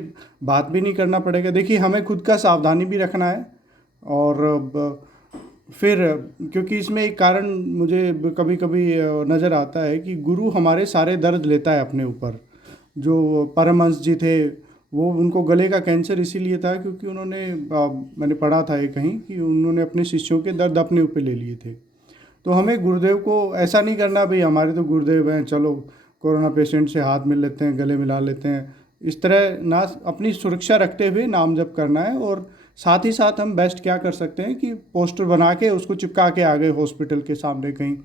बात भी नहीं करना पड़ेगा। देखिए, हमें खुद का सावधानी भी रखना है और फिर क्योंकि इसमें एक कारण मुझे कभी कभी नज़र आता है कि गुरु हमारे सारे दर्द लेता है अपने ऊपर। जो परमहंस जी थे, वो उनको गले का कैंसर इसीलिए था क्योंकि उन्होंने मैंने पढ़ा था ये कहीं कि उन्होंने अपने शिष्यों के दर्द अपने ऊपर ले लिए थे। तो हमें गुरुदेव को ऐसा नहीं करना, भाई हमारे तो गुरुदेव हैं, चलो कोरोना पेशेंट से हाथ मिल लेते हैं, गले मिला लेते हैं। इस तरह ना, अपनी सुरक्षा रखते हुए नाम जप करना है। और साथ ही साथ हम बेस्ट क्या कर सकते हैं कि पोस्टर बना के उसको चिपका के आ गए हॉस्पिटल के सामने कहीं।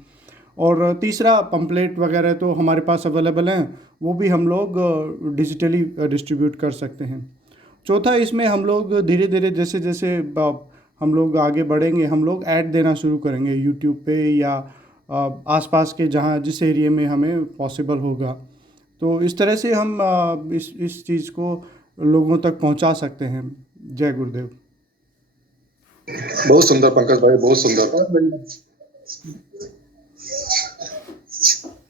और तीसरा, पंपलेट वगैरह तो हमारे पास अवेलेबल हैं, वो भी हम लोग डिजिटली डिस्ट्रीब्यूट कर सकते हैं। चौथा, इसमें हम लोग धीरे धीरे जैसे जैसे हम लोग आगे बढ़ेंगे, हम लोग ऐड देना शुरू करेंगे यूट्यूब पे या आसपास के जहाँ जिस एरिया में हमें पॉसिबल होगा। तो इस तरह से हम इस चीज़ को लोगों तक पहुँचा सकते हैं। जय गुरुदेव। बहुत सुंदर पंकज भाई, बहुत सुंदर।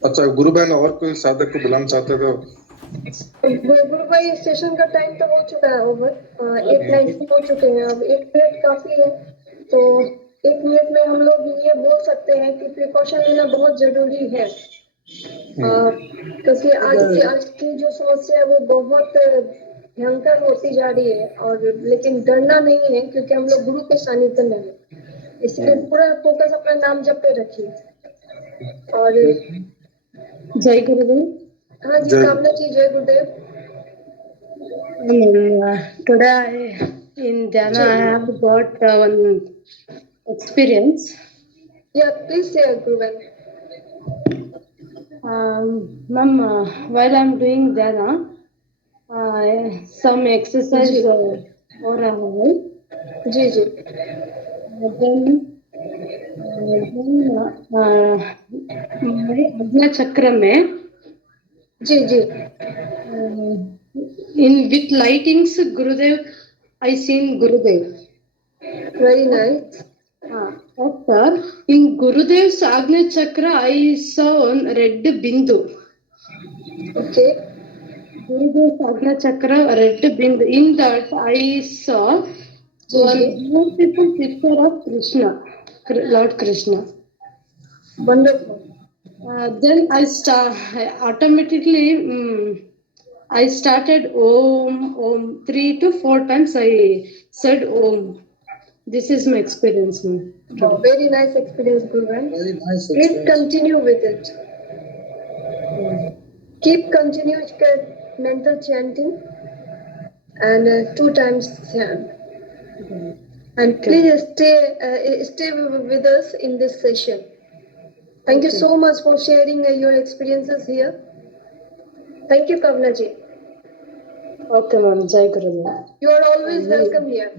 अच्छा, गुरु बहन और कोई साधक को बुलाना चाहते थे? गुरु भाई, सेशन का टाइम तो हो चुका है ओवर, 8:90 हो चुके हैं। अब 1 मिनट काफी है, तो 1 मिनट में हम लोग ये बोल सकते हैं कि प्रिकॉशन लेना बहुत जरूरी है। क्योंकि आज की जो समस्या है वो बहुत भयंकर होती जा रही है, और लेकिन डरना नहीं है क्योंकि हम लोग गुरु के सानिध्य में हैं। इसलिए पूरा फोकस अपना नाम जप पे रखिए। और जय गुरुदेव। हाँ जी, कामना जी, जय गुरुदेव। Today in Jana I have got one experience. Yeah, please say, Guruvan. Ma'am, while I'm doing Jana, some exercise हो रहा है। जी जी। हमारे आज्ञा चक्र में जी जी। in with lightings Gurudev, I seen Gurudev. Very nice. After in Gurudev's Agnya Chakra, I saw one red bindu. Okay. Gurudev's Agnya Chakra, red bindu. In that, I saw one beautiful picture of Krishna, Lord Krishna. Wonderful. Then I automatically I started Om 3 to 4 times. I said Om. This is my experience, ma'am. Oh, very nice experience, Guruvan. Very nice Please experience. continue with it. Keep continuing mental chanting and 2 times dhyan. And please stay with us in this session. Thank you so much for sharing your experiences here. Thank you, Kavna ji. Okay, ma'am. Jai Gurudev. You are always welcome here.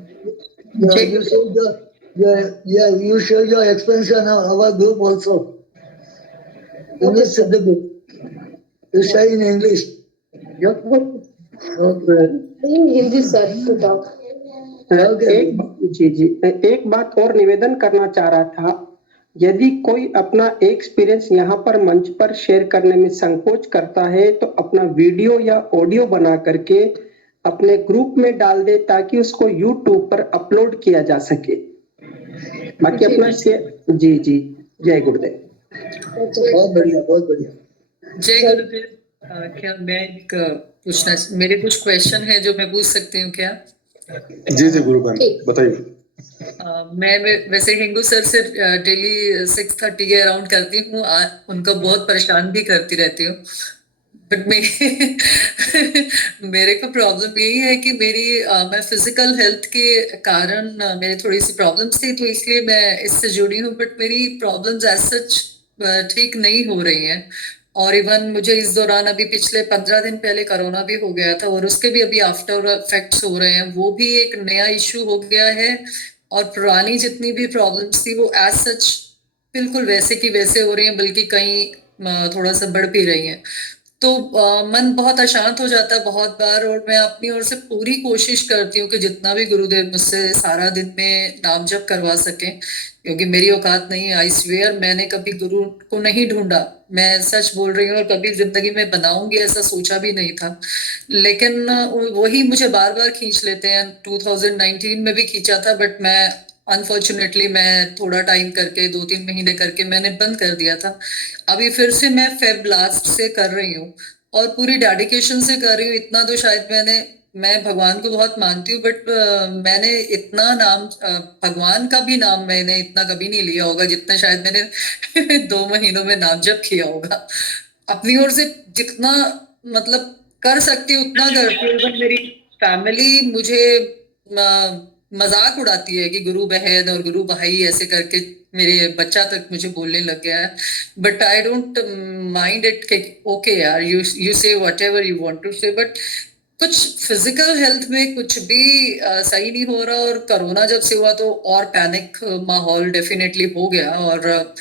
Yeah, you showed you showed your experience on our group also. English Siddha group. You say in English. Yep. Okay. In Hindi, sir, to talk. एक बात और निवेदन करना चाह रहा था, यदि कोई अपना एक्सपीरियंस यहाँ पर मंच पर शेयर करने में संकोच करता है तो अपना वीडियो या ऑडियो बना करके अपने ग्रुप में डाल दे ताकि उसको यूट्यूब पर अपलोड किया जा सके। बाकी अपना शेयर। जी जी, जय गुरुदेव। बहुत बढ़िया, बहुत बढ़िया। जय गुरुदेव। क्या मैं एक पूछना, मेरे कुछ क्वेश्चन है जो मैं पूछ सकती हूँ क्या? जी जी गुरु बहन बताइए। मैं वैसे हिंगू सर से डेली 6:30 के अराउंड करती हूँ, उनको बहुत परेशान भी करती रहती हूँ, बट मेरे को प्रॉब्लम यही है कि मैं फिजिकल हेल्थ के कारण मेरे थोड़ी सी प्रॉब्लम्स थी, तो इसलिए मैं इससे जुड़ी हूँ, बट मेरी प्रॉब्लम्स एज सच ठीक नहीं हो रही हैं। और इवन मुझे इस दौरान अभी पिछले 15 दिन पहले कोरोना भी हो गया था और उसके भी अभी आफ्टर इफेक्ट्स हो रहे हैं, वो भी एक नया इश्यू हो गया है। और पुरानी जितनी भी प्रॉब्लम्स थी वो एज सच बिल्कुल वैसे की वैसे हो रही हैं, बल्कि कहीं थोड़ा सा बढ़ भी रही हैं। तो मन बहुत अशांत हो जाता है बहुत बार, और मैं अपनी ओर से पूरी कोशिश करती हूँ कि जितना भी गुरुदेव मुझसे सारा दिन में नाम जप करवा सकें, क्योंकि मेरी औकात नहीं है। आई स्वेयर मैंने कभी गुरु को नहीं ढूंढा, मैं सच बोल रही हूँ, और कभी जिंदगी में बनाऊंगी ऐसा सोचा भी नहीं था, लेकिन वही मुझे बार बार खींच लेते हैं। 2019 में भी खींचा था, बट मैं अनफॉर्चुनेटली मैं थोड़ा टाइम करके 2-3 महीने करके मैंने बंद कर दिया था। अभी फिर से मैं फेब लास्ट से कर रही हूँ और पूरी डेडिकेशन से कर रही हूँ। इतना तो शायद मैं भगवान को बहुत मानती हूँ, बट मैंने इतना नाम भगवान का भी नाम मैंने इतना कभी नहीं लिया होगा जितना शायद मैंने 2 महीनों में नाम जप किया होगा। अपनी ओर से जितना मतलब कर सकती हूँ उतना करती हूँ। इवन मेरी फैमिली मुझे मजाक उड़ाती है कि गुरु बहन और गुरु भाई ऐसे करके, मेरे बच्चा तक मुझे बोलने लग गया है, but I don't mind it. Okay यार, you say whatever you want to say, but कुछ फिजिकल हेल्थ में कुछ भी सही नहीं हो रहा। और कोरोना जब से हुआ तो और पैनिक माहौल डेफिनेटली हो गया। और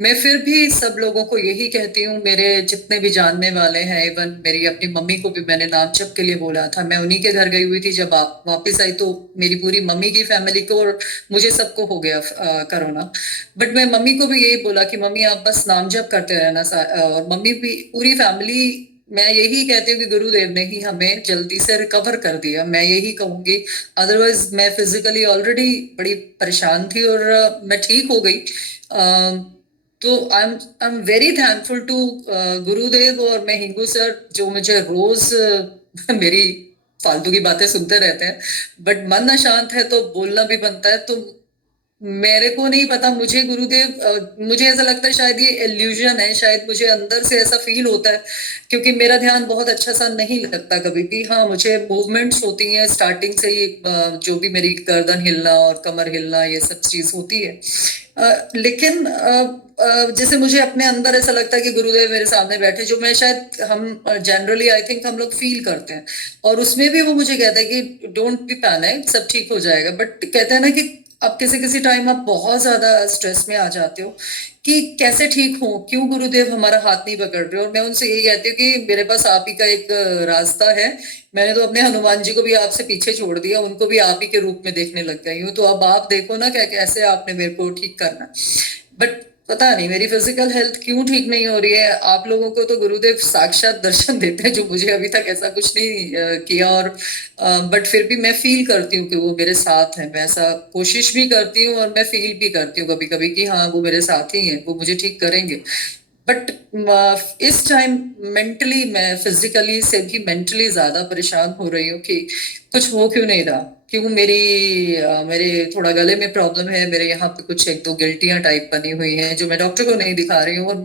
मैं फिर भी सब लोगों को यही कहती हूँ, मेरे जितने भी जानने वाले हैं, इवन मेरी अपनी मम्मी को भी मैंने नाम जप के लिए बोला था। मैं उन्हीं के घर गई हुई थी, जब आप वापस आई तो मेरी पूरी मम्मी की फैमिली को और मुझे सबको हो गया कोरोना। बट मैं मम्मी को भी यही बोला कि मम्मी आप बस नाम जप करते रहना। और मम्मी भी पूरी फैमिली, मैं यही कहती हूँ कि गुरुदेव ने ही हमें जल्दी से रिकवर कर दिया, मैं यही कहूंगी। अदरवाइज मैं फिजिकली ऑलरेडी बड़ी परेशान थी और मैं ठीक हो गई। तो I am very thankful to Gurudev और मैं हिंगू सर, जो मुझे रोज मेरी फालतू की बातें सुनते रहते हैं, बट मन अशांत है तो बोलना भी बनता है। तो मेरे को नहीं पता, मुझे गुरुदेव, मुझे ऐसा लगता है शायद ये इल्यूजन है, शायद मुझे अंदर से ऐसा फील होता है, क्योंकि मेरा ध्यान बहुत अच्छा सा नहीं लगता कभी भी। हाँ, मुझे मूवमेंट्स होती हैं स्टार्टिंग से ही, जो भी मेरी गर्दन हिलना और कमर हिलना ये सब चीज होती है, लेकिन जैसे मुझे अपने अंदर ऐसा लगता है कि गुरुदेव मेरे सामने बैठे, जो मैं शायद हम जनरली आई थिंक हम लोग फील करते हैं। और उसमें भी वो मुझे कहता है कि डोंट बी पैनिक, सब ठीक हो जाएगा। बट कहते हैं ना कि अब किसी टाइम आप बहुत ज्यादा स्ट्रेस में आ जाते हो कि कैसे ठीक हो, क्यों गुरुदेव हमारा हाथ नहीं पकड़ रहे। और मैं उनसे यही कहती हूँ कि मेरे पास आप ही का एक रास्ता है। मैंने तो अपने हनुमान जी को भी आपसे पीछे छोड़ दिया, उनको भी आप ही के रूप में देखने लग गई हूँ। तो अब आप देखो ना कैसे आपने मेरे को ठीक करना। बट पता नहीं मेरी फिजिकल हेल्थ क्यों ठीक नहीं हो रही है। आप लोगों को तो गुरुदेव साक्षात दर्शन देते हैं, जो मुझे अभी तक ऐसा कुछ नहीं किया। और बट फिर भी मैं फील करती हूँ कि वो मेरे साथ है। मैं ऐसा कोशिश भी करती हूँ और मैं फील भी करती हूँ कभी कभी कि हाँ वो मेरे साथ ही हैं, वो मुझे ठीक करेंगे। बट इस टाइम मेंटली, मैं फिजिकली से भी मेंटली ज्यादा परेशान हो रही हूँ कि कुछ हो क्यों नहीं रहा। क्यों मेरे थोड़ा गले में प्रॉब्लम है, मेरे यहाँ पे कुछ 1-2 गिल्टियां टाइप बनी हुई हैं जो मैं डॉक्टर को नहीं दिखा रही हूँ। और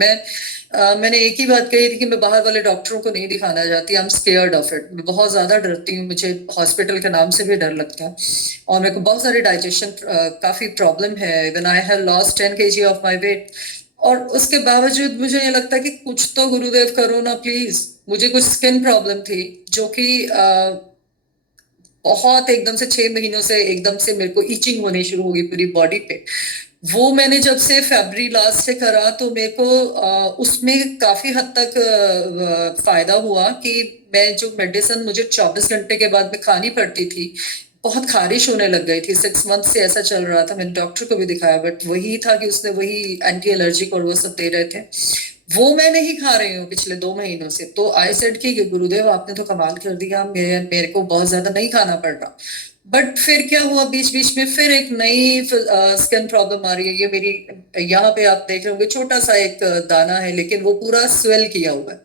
मैंने एक ही बात कही थी कि मैं बाहर वाले डॉक्टरों को नहीं दिखाना चाहती। I am scared of it, मैं बहुत ज्यादा डरती हूँ। मुझे हॉस्पिटल के नाम से भी डर लगता है। और मेरे को बहुत सारे डाइजेशन काफी प्रॉब्लम है। Even I have lost 10 kg of my weight. और उसके बावजूद मुझे ये लगता है कि कुछ तो गुरुदेव करो ना प्लीज, मुझे कुछ स्किन प्रॉब्लम थी जो कि बहुत एकदम से 6 महीनों से एकदम से मेरे को इचिंग होनी शुरू हो गई पूरी बॉडी पे। वो मैंने जब से फरवरी लास्ट से करा तो मेरे को उसमें काफी हद तक फायदा हुआ कि मैं जो मेडिसिन मुझे 24 घंटे के बाद में खानी पड़ती थी, बहुत खारिश होने लग गई थी। 6 मंथ से ऐसा चल रहा था। मैंने डॉक्टर को भी दिखाया, बट वही था कि उसने वही एंटी एलर्जिक और वो सब दे रहे थे। वो मैं नहीं खा रही हूँ पिछले 2 महीनों से। तो आई सेड कि गुरुदेव आपने तो कमाल कर दिया, मेरे को बहुत ज्यादा नहीं खाना पड़ रहा। बट फिर क्या हुआ, बीच बीच में फिर एक नई स्किन प्रॉब्लम आ रही है। ये मेरी यहाँ पे आप देख रहे होंगे छोटा सा एक दाना है, लेकिन वो पूरा स्वेल किया हुआ है।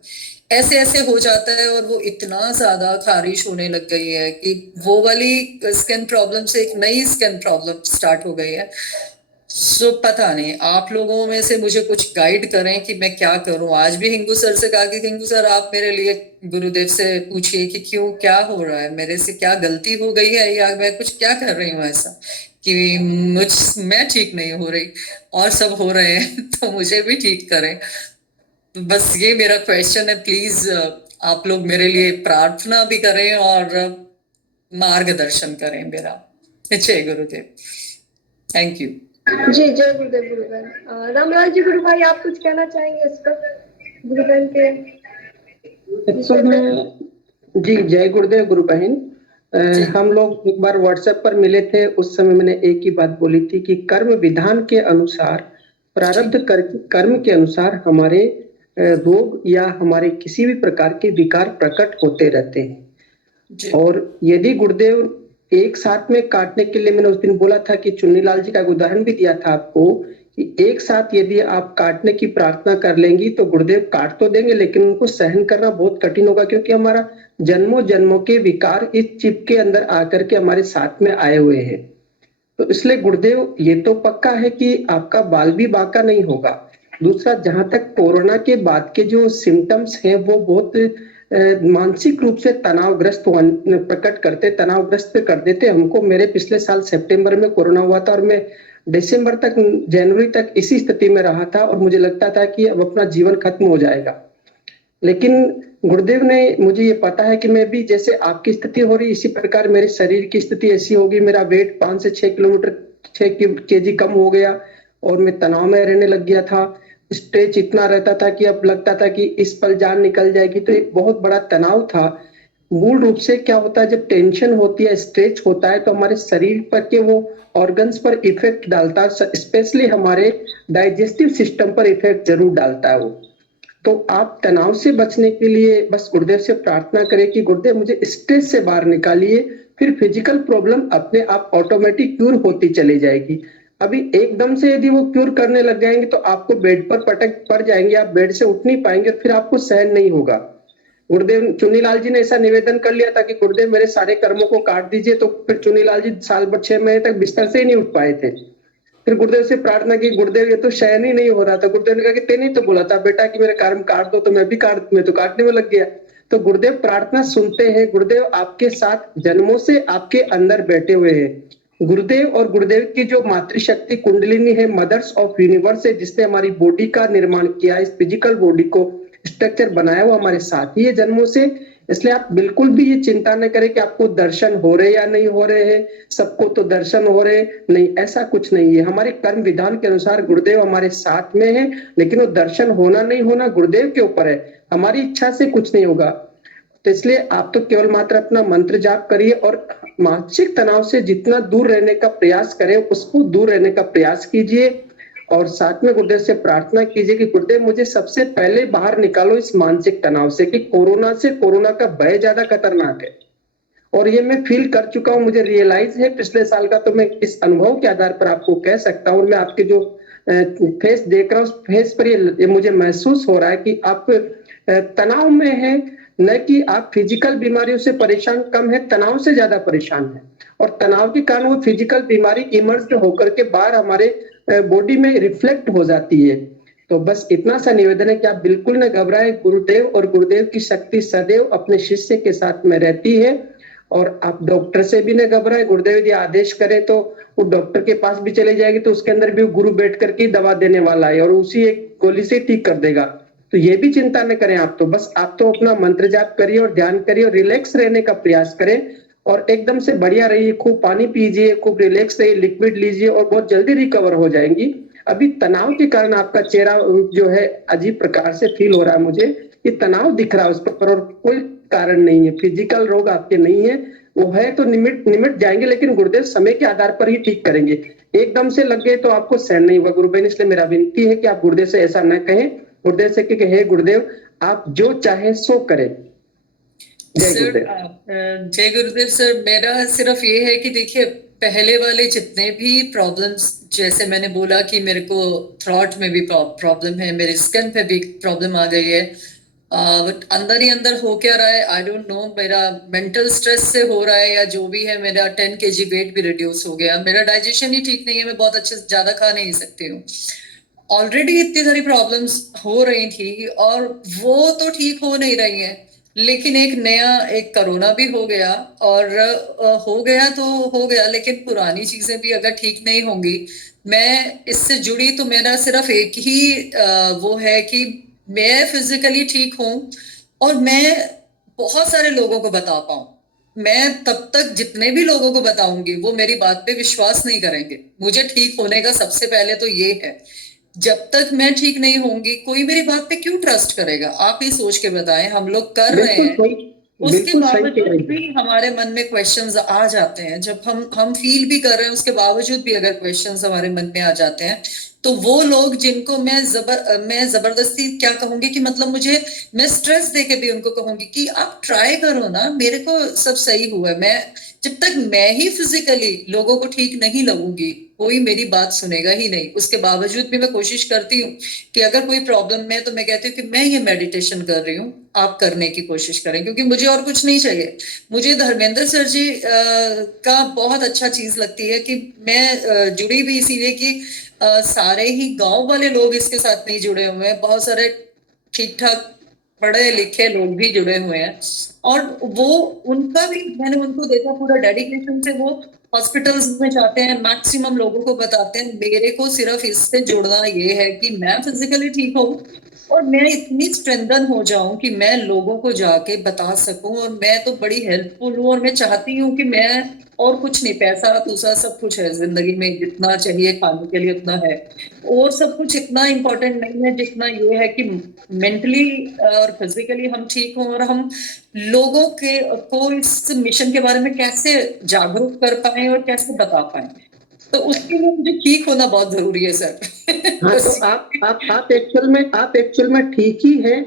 ऐसे ऐसे हो जाता है और वो इतना ज्यादा खारिश होने लग गई है कि वो वाली स्किन प्रॉब्लम से एक नई स्किन प्रॉब्लम स्टार्ट हो गई है। सो पता नहीं, आप लोगों में से मुझे कुछ गाइड करें कि मैं क्या करूं। आज भी हिंगू सर से कहा कि हिंगू सर आप मेरे लिए गुरुदेव से पूछिए कि क्यों, क्या हो रहा है, मेरे से क्या गलती हो गई है या मैं कुछ क्या कर रही हूँ ऐसा कि मैं ठीक नहीं हो रही और सब हो रहे हैं तो मुझे भी ठीक करें। बस ये मेरा क्वेश्चन है। प्लीज आप लोग मेरे लिए प्रार्थना भी करें और मार्गदर्शन करें मेरा। जय गुरुदेव। Thank you. जी जय गुरुदेव। गुरुबहन रामलाल जी, गुरु भाई आप कुछ कहना चाहेंगे इस पर गुरुबहन के तो मैं जी जय गुरुदेव। गुरु बहन, हम लोग एक बार व्हाट्सएप पर मिले थे, उस समय मैंने एक ही बात बोली थी कि कर्म विधान के अनुसार, प्रारब्ध कर्म के अनुसार हमारे रोग या हमारे किसी भी प्रकार के विकार प्रकट होते रहते हैं। और यदि गुरुदेव एक साथ में काटने के लिए, मैंने उस दिन बोला था कि चुन्नीलाल जी का उदाहरण भी दिया था आपको कि एक साथ यदि आप काटने की प्रार्थना कर लेंगी तो गुरुदेव काट तो देंगे, लेकिन उनको सहन करना बहुत कठिन होगा, क्योंकि हमारा जन्मों जन्मों के विकार इस चिप के अंदर आकर के हमारे साथ में आए हुए हैं। तो इसलिए गुरुदेव ये तो पक्का है कि आपका बाल भी बांका नहीं होगा। दूसरा, जहां तक कोरोना के बाद के जो सिम्टम्स हैं वो बहुत मानसिक रूप से तनावग्रस्त प्रकट करते, तनावग्रस्त कर देते हमको। मेरे पिछले साल सितंबर में कोरोना हुआ था और मैं दिसंबर तक, जनवरी तक इसी स्थिति में रहा था और मुझे लगता था कि अब अपना जीवन खत्म हो जाएगा। लेकिन गुरुदेव ने, मुझे ये पता है कि मैं भी जैसे आपकी स्थिति हो रही इसी प्रकार मेरे शरीर की स्थिति ऐसी होगी। मेरा वेट 5 से 6 केजी कम हो गया और मैं तनाव में रहने लग गया था। स्ट्रेच इतना रहता था कि अब लगता था कि इस पल जान निकल जाएगी। तो एक बहुत बड़ा तनाव था। मूल रूप से क्या होता है, जब टेंशन होती है, स्ट्रेच होता है, तो हमारे शरीर पर के वो ऑर्गन्स पर इफेक्ट डालता है, स्पेशली हमारे डाइजेस्टिव सिस्टम पर इफेक्ट जरूर डालता है वो। तो आप तनाव से बचने के लिए बस गुरुदेव से प्रार्थना करें कि गुरुदेव मुझे स्ट्रेस से बाहर निकालिए, फिर फिजिकल प्रॉब्लम अपने आप ऑटोमेटिक क्यूर होती चली जाएगी। अभी एकदम से यदि वो क्यूर करने लग जाएंगे तो आपको बेड पर पटक पड़ जाएंगे, आप बेड से उठ नहीं पाएंगे, फिर आपको सहन नहीं होगा। गुरुदेव, चुन्नीलाल जी ने ऐसा निवेदन कर लिया था कि गुरुदेव मेरे सारे कर्मों को काट दीजिए, तो फिर चुन्नीलाल जी साल भर 6 महीने तक बिस्तर से ही नहीं उठ पाए थे। फिर गुरुदेव से प्रार्थना की, गुरुदेव ये तो सहन ही नहीं हो रहा था। गुरुदेव ने कहा कि तेने तो बोला था बेटा कि मेरे कर्म काट दो, तो मैं तो काटने में लग गया। तो गुरुदेव प्रार्थना सुनते हैं। गुरुदेव आपके साथ जन्मों से आपके अंदर बैठे हुए हैं। गुरुदेव और गुरुदेव की जो मातृशक्ति कुंडलिनी है, मदर्स ऑफ यूनिवर्स है, जिसने हमारी बॉडी का निर्माण किया, इस फिजिकल बॉडी को स्ट्रक्चर बनाया, वो हमारे साथ ही है जन्मों से। इसलिए आप बिल्कुल भी ये चिंता न करें कि आपको दर्शन हो रहे या नहीं हो रहे हैं। सबको तो दर्शन हो रहे नहीं, ऐसा कुछ नहीं है। हमारे कर्म विधान के अनुसार गुरुदेव हमारे साथ में है, लेकिन वो दर्शन होना नहीं होना गुरुदेव के ऊपर है, हमारी इच्छा से कुछ नहीं होगा। तो इसलिए आप तो केवल मात्र अपना मंत्र जाप करिए और मानसिक तनाव से जितना दूर रहने का प्रयास करें, उसको दूर रहने का प्रयास कीजिए। और साथ में गुरुदेव से प्रार्थना कीजिए कि गुरुदेव मुझे सबसे पहले बाहर निकालो इस मानसिक तनाव से, कि कोरोना का भय ज्यादा खतरनाक है। और ये मैं फील कर चुका हूँ, मुझे रियलाइज है पिछले साल का। तो मैं इस अनुभव के आधार पर आपको कह सकता हूँ। मैं आपके जो फेस देख रहा हूँ, उस फेस पर ये मुझे महसूस हो रहा है कि आप तनाव में है, न कि आप फिजिकल बीमारियों से परेशान कम है, तनाव से ज्यादा परेशान है। और तनाव के कारण वो फिजिकल बीमारी इमर्ज होकर के बाहर हमारे बॉडी में रिफ्लेक्ट हो जाती है। तो बस इतना सा निवेदन है कि आप बिल्कुल न घबराएं। गुरुदेव और गुरुदेव की शक्ति सदैव अपने शिष्य के साथ में रहती है। और आप डॉक्टर से भी न घबराएं। गुरुदेव यदि आदेश करें तो वो डॉक्टर के पास भी चले जाएगी, तो उसके अंदर भी गुरु बैठ करके दवा देने वाला है और उसी एक गोली से ठीक कर देगा। तो ये भी चिंता न करें आप तो, बस आप तो अपना मंत्र जाप करिए और ध्यान करिए और रिलैक्स रहने का प्रयास करें और एकदम से बढ़िया रहिए, खूब पानी पीजिए, खूब रिलैक्स रहिए, लिक्विड लीजिए और बहुत जल्दी रिकवर हो जाएंगी। अभी तनाव के कारण आपका चेहरा जो है अजीब प्रकार से फील हो रहा है मुझे, ये तनाव दिख रहा है उस पर और कोई कारण नहीं है, फिजिकल रोग आपके नहीं है, वो है तो निमिट जाएंगे, लेकिन गुरुदेव समय के आधार पर ही ठीक करेंगे। एकदम से लग गए तो आपको सहन नहीं होगा गुरुदेव, इसलिए मेरा विनती है कि आप गुरुदेव से ऐसा न कहें, गुरुदेव से कि हे गुरुदेव आप जो चाहे सो करें। जय गुरुदेव। जय गुरुदेव सर। मेरा सिर्फ ये है कि देखिए पहले वाले जितने भी प्रॉब्लम्स, जैसे मैंने बोला कि मेरे को थ्रॉट में भी प्रॉब्लम है, मेरे स्किन पे भी प्रॉब्लम आ गई है, बट अंदर ही अंदर हो क्या रहा है आई डोंट नो, मेरा मेंटल स्ट्रेस से हो रहा है या जो भी है, मेरा 10 kg वेट भी रिड्यूस हो गया, मेरा डाइजेशन ही ठीक नहीं है, मैं बहुत अच्छे से ज्यादा खा नहीं सकती हूँ। ऑलरेडी इतनी सारी प्रॉब्लम्स हो रही थी और वो तो ठीक हो नहीं रही है, लेकिन एक कोरोना भी हो गया और हो गया तो हो गया, लेकिन पुरानी चीजें भी अगर ठीक नहीं होंगी, मैं इससे जुड़ी तो मेरा सिर्फ एक ही वो है कि मैं फिजिकली ठीक हूं और मैं बहुत सारे लोगों को बता पाऊं। मैं तब तक जितने भी लोगों को बताऊंगी वो मेरी बात पे विश्वास नहीं करेंगे। मुझे ठीक होने का सबसे पहले तो ये है, जब तक मैं ठीक नहीं होंगी कोई मेरी बात पे क्यों ट्रस्ट करेगा? आप ही सोच के बताएं, हम लोग कर रहे हैं उसके बावजूद भी हमारे मन में क्वेश्चंस आ जाते हैं, जब हम फील भी कर रहे हैं उसके बावजूद भी अगर क्वेश्चंस हमारे मन में आ जाते हैं, तो वो लोग जिनको मैं जबरदस्ती क्या कहूंगी कि मतलब मैं स्ट्रेस देके भी उनको कहूंगी कि आप ट्राई करो ना, मेरे को सब सही हुआ है, मैं जब तक मैं ही फिजिकली लोगों को ठीक नहीं लगूंगी कोई मेरी बात सुनेगा ही नहीं। उसके बावजूद भी मैं कोशिश करती हूँ कि अगर कोई प्रॉब्लम में, तो मैं कहती हूँ कि मैं ये मेडिटेशन कर रही हूँ, आप करने की कोशिश करें, क्योंकि मुझे और कुछ नहीं चाहिए। मुझे धर्मेंद्र सर जी का बहुत अच्छा चीज लगती है कि मैं जुड़ी भी इसीलिए कि सारे ही गांव वाले लोग इसके साथ नहीं जुड़े हुए हैं, बहुत सारे ठीक ठाक पढ़े लिखे लोग भी जुड़े हुए हैं और वो उनका भी मैंने उनको देखा पूरा डेडिकेशन से वो हॉस्पिटल्स में जाते हैं, मैक्सिमम लोगों को बताते हैं। मेरे को सिर्फ इससे जुड़ना ये है कि मैं फिजिकली ठीक हूँ और मैं इतनी स्ट्रेंथन हो जाऊं कि मैं लोगों को जाके बता सकूं, और मैं तो बड़ी हेल्पफुल हूँ और मैं चाहती हूँ कि मैं और कुछ नहीं, पैसा पैसा सब कुछ है जिंदगी में, जितना चाहिए खाने के लिए उतना है, और सब कुछ इतना इम्पोर्टेंट नहीं है जितना ये है कि मेंटली और फिजिकली हम ठीक हों और हम लोगों को इस मिशन के बारे में कैसे जागरूक कर पाए और कैसे बता पाए, तो उसके लिए मुझे ठीक होना बहुत जरूरी है सर। हाँ, तो आप एक्चुअल में ठीक ही है।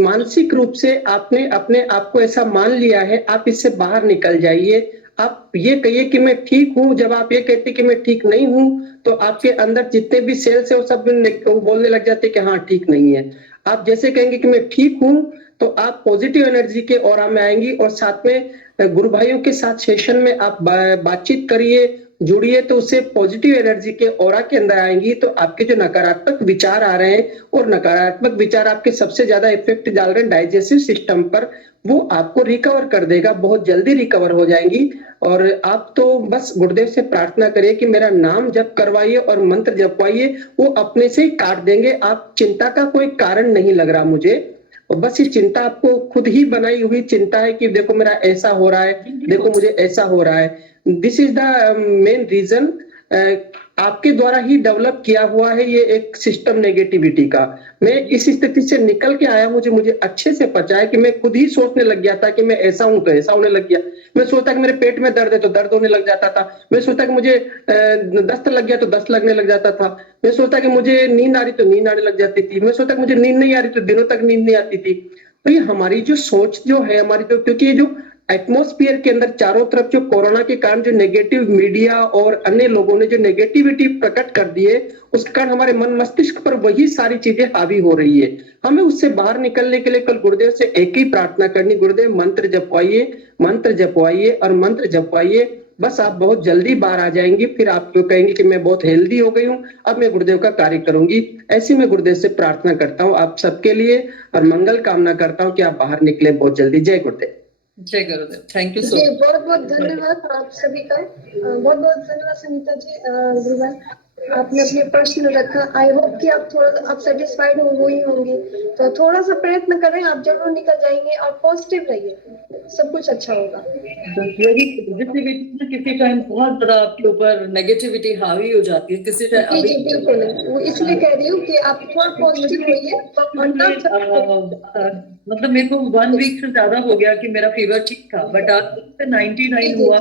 मानसिक रूप से आपने अपने आप को ऐसा मान लिया है, आप इससे बाहर निकल जाइए। आप ये कहिए कि मैं ठीक हूँ, जब आप ये कहते कि मैं ठीक नहीं हूँ, तो आपके अंदर जितने भी सेल्स है वो सब बोलने लग जाते कि हाँ ठीक नहीं है। आप जैसे कहेंगे कि मैं ठीक हूँ, तो आप पॉजिटिव एनर्जी के ऑरा में आएंगी और साथ में गुरु भाइयों के साथ सेशन में आप बातचीत करिए, जुड़िए, तो उससे पॉजिटिव एनर्जी के ऑरा के अंदर आएंगी। तो आपके जो नकारात्मक विचार आ रहे हैं और नकारात्मक विचार आपके सबसे ज्यादा इफेक्ट डाल रहे हैं डाइजेस्टिव सिस्टम पर, वो आपको रिकवर कर देगा, बहुत जल्दी रिकवर हो जाएंगी। और आप तो बस गुरुदेव से प्रार्थना करिए कि मेरा नाम जप करवाइए और मंत्र जपवाइए, वो अपने से ही काट देंगे। आप चिंता का कोई कारण नहीं लग रहा मुझे, और बस ये चिंता आपको खुद ही बनाई हुई चिंता है कि देखो मेरा ऐसा हो रहा है, देखो मुझे ऐसा हो रहा है। This is the main reason, आपके द्वारा ही डेवलप किया हुआ है ये एक सिस्टम नेगेटिविटी का। मैं इस स्थिति से निकल के आया, मुझे अच्छे से पता है कि मैं खुद ही सोचने लग गया था कि मैं ऐसा हूं तो ऐसा होने लग गया। मैं सोचता कि मेरे पेट में दर्द है तो दर्द होने लग जाता था। मैं सोचता कि मुझे दस्त लग गया तो दस्त लगने लग जाता था। मैं सोचता कि मुझे नींद आ रही तो नींद आने लग जाती थी। मैं सोचता कि मुझे नींद नहीं आ रही तो दिनों तक नींद नहीं आती थी। तो ये हमारी जो सोच जो है हमारी, जो क्योंकि ये जो एटमॉस्फेयर के अंदर चारों तरफ जो कोरोना के कारण जो नेगेटिव मीडिया और अन्य लोगों ने जो नेगेटिविटी प्रकट कर दी है, उसके कारण हमारे मन मस्तिष्क पर वही सारी चीजें हावी हो रही है। हमें उससे बाहर निकलने के लिए कल गुरुदेव से एक ही प्रार्थना करनी, गुरुदेव मंत्र जपवाइए, मंत्र जपवाइए और मंत्र जपवाइए, बस आप बहुत जल्दी बाहर आ जाएंगी। फिर आप कहेंगे कि मैं बहुत हेल्दी हो गई हूँ, अब मैं गुरुदेव का कार्य करूंगी। ऐसी मैं गुरुदेव से प्रार्थना करता हूँ आप सबके लिए और मंगल कामना करता हूँ कि आप बाहर निकले बहुत जल्दी। जय गुरुदेव। जय गुरुदेव। Thank you so much. बहुत बहुत धन्यवाद आप सभी का। बहुत बहुत धन्यवाद सुनीता जी, गुरुवार। आपने अपने प्रश्न रखा। आई होप कि आप थोड़ा आप सेटिस्फाइड हो ही होंगी। तो थोड़ा सा प्रयत्न करें, आप जरूर निकल जाएंगे और पॉजिटिव रहिए, सब कुछ अच्छा होगा। वही पॉजिटिविटी ना किसी टाइम बहुत ज्यादा आपके ऊपर नेगेटिविटी हावी हो जाती है किसी टाइम। जी अभी जी बिल्कुल, वो इसलिए कह रही हूँ कि आप थोड़ा पॉजिटिव होइए और ना मतलब मेरे को 1 वीक से ज्यादा हो गया कि मेरा फीवर ठीक था, बट आज से 99 हुआ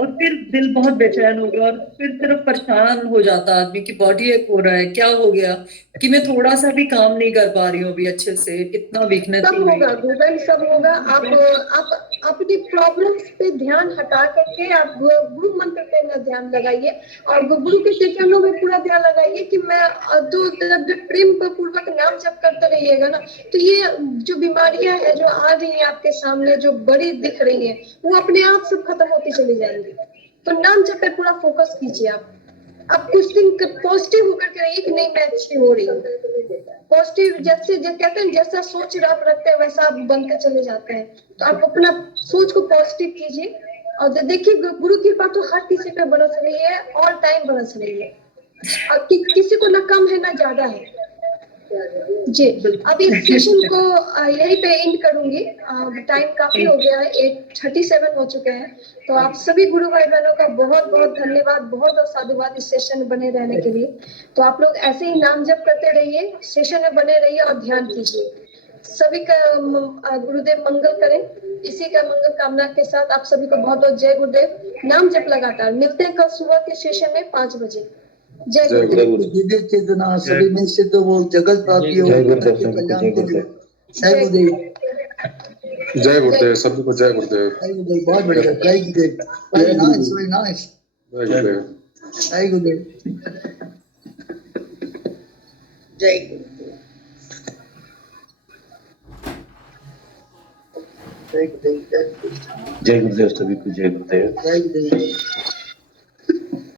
और फिर दिल बहुत बेचैन हो गया और फिर सिर्फ परेशान हो जाता आदमी की बॉडी एक हो रहा है, क्या हो गया कि मैं थोड़ा सा भी काम नहीं कर पा रही हूँ अभी अच्छे से, कितना वीकनेस सब होगा गूगल, सब होगा। आप अपनी प्रॉब्लम्स पे ध्यान हटा करके आप गुरु मंत्र पे ना ध्यान लगाइए और गुरु के चरणों में पूरा ध्यान लगाइए कि मैं जब प्रेम पूर्वक नाम जप करते रहिएगा ना, तो ये जो बीमारियां हैं जो आ रही हैं आपके सामने, जो बड़ी दिख रही हैं, वो अपने आप सब खत्म होती चली जाएंगी। तो नाम जप पे पूरा फोकस कीजिए। आप कुछ दिन पॉजिटिव होकर के रहिए कि नहीं मैं अच्छी हो रही हूँ। पॉजिटिव जैसे कहते हैं जैसा सोच आप रखते हैं वैसा आप बनते चले जाते हैं। तो आप अपना सोच को पॉजिटिव कीजिए और देखिए गुरु की कृपा तो हर किसी पे बरस रही है, ऑल टाइम बरस रही है और किसी को ना कम है ना ज्यादा है। जी, अब इस सेशन को यहीं पे एंड करूंगी। टाइम काफी हो गया है, 8:37 हो चुके हैं। तो आप सभी गुरु भाई बहनों का बहुत बहुत धन्यवाद, बहुत बहुत साधुवाद इस सेशन में बने रहने के लिए। तो आप लोग ऐसे ही नाम जप करते रहिए, सेशन में बने रहिए और ध्यान कीजिए। सभी का गुरुदेव मंगल करें। इसी का मंगल कामना के साथ आप सभी को बहुत बहुत जय गुरुदेव। नाम जप लगातार मिलते हैं कल सुबह के सेशन में 5 बजे। जय गुरुदेव। दिव्य चेतना सभी में सिद्ध हो, जगत प्राप्ति हो, जगत के कल्याण के लिए। जय गुरुदेव। जय गुरुदेव, सभी को जय गुरुदेव। जय गुरुदेव, बहुत बढ़िया। जय गुरुदेव, वेरी नाइस, वेरी नाइस। जय गुरुदेव। जय गुरुदेव। जय गुरुदेव। जय गुरुदेव, जय गुरुदेव। जय गुरुदेव, सभी को जय गुरुदेव। जय गुरुदेव।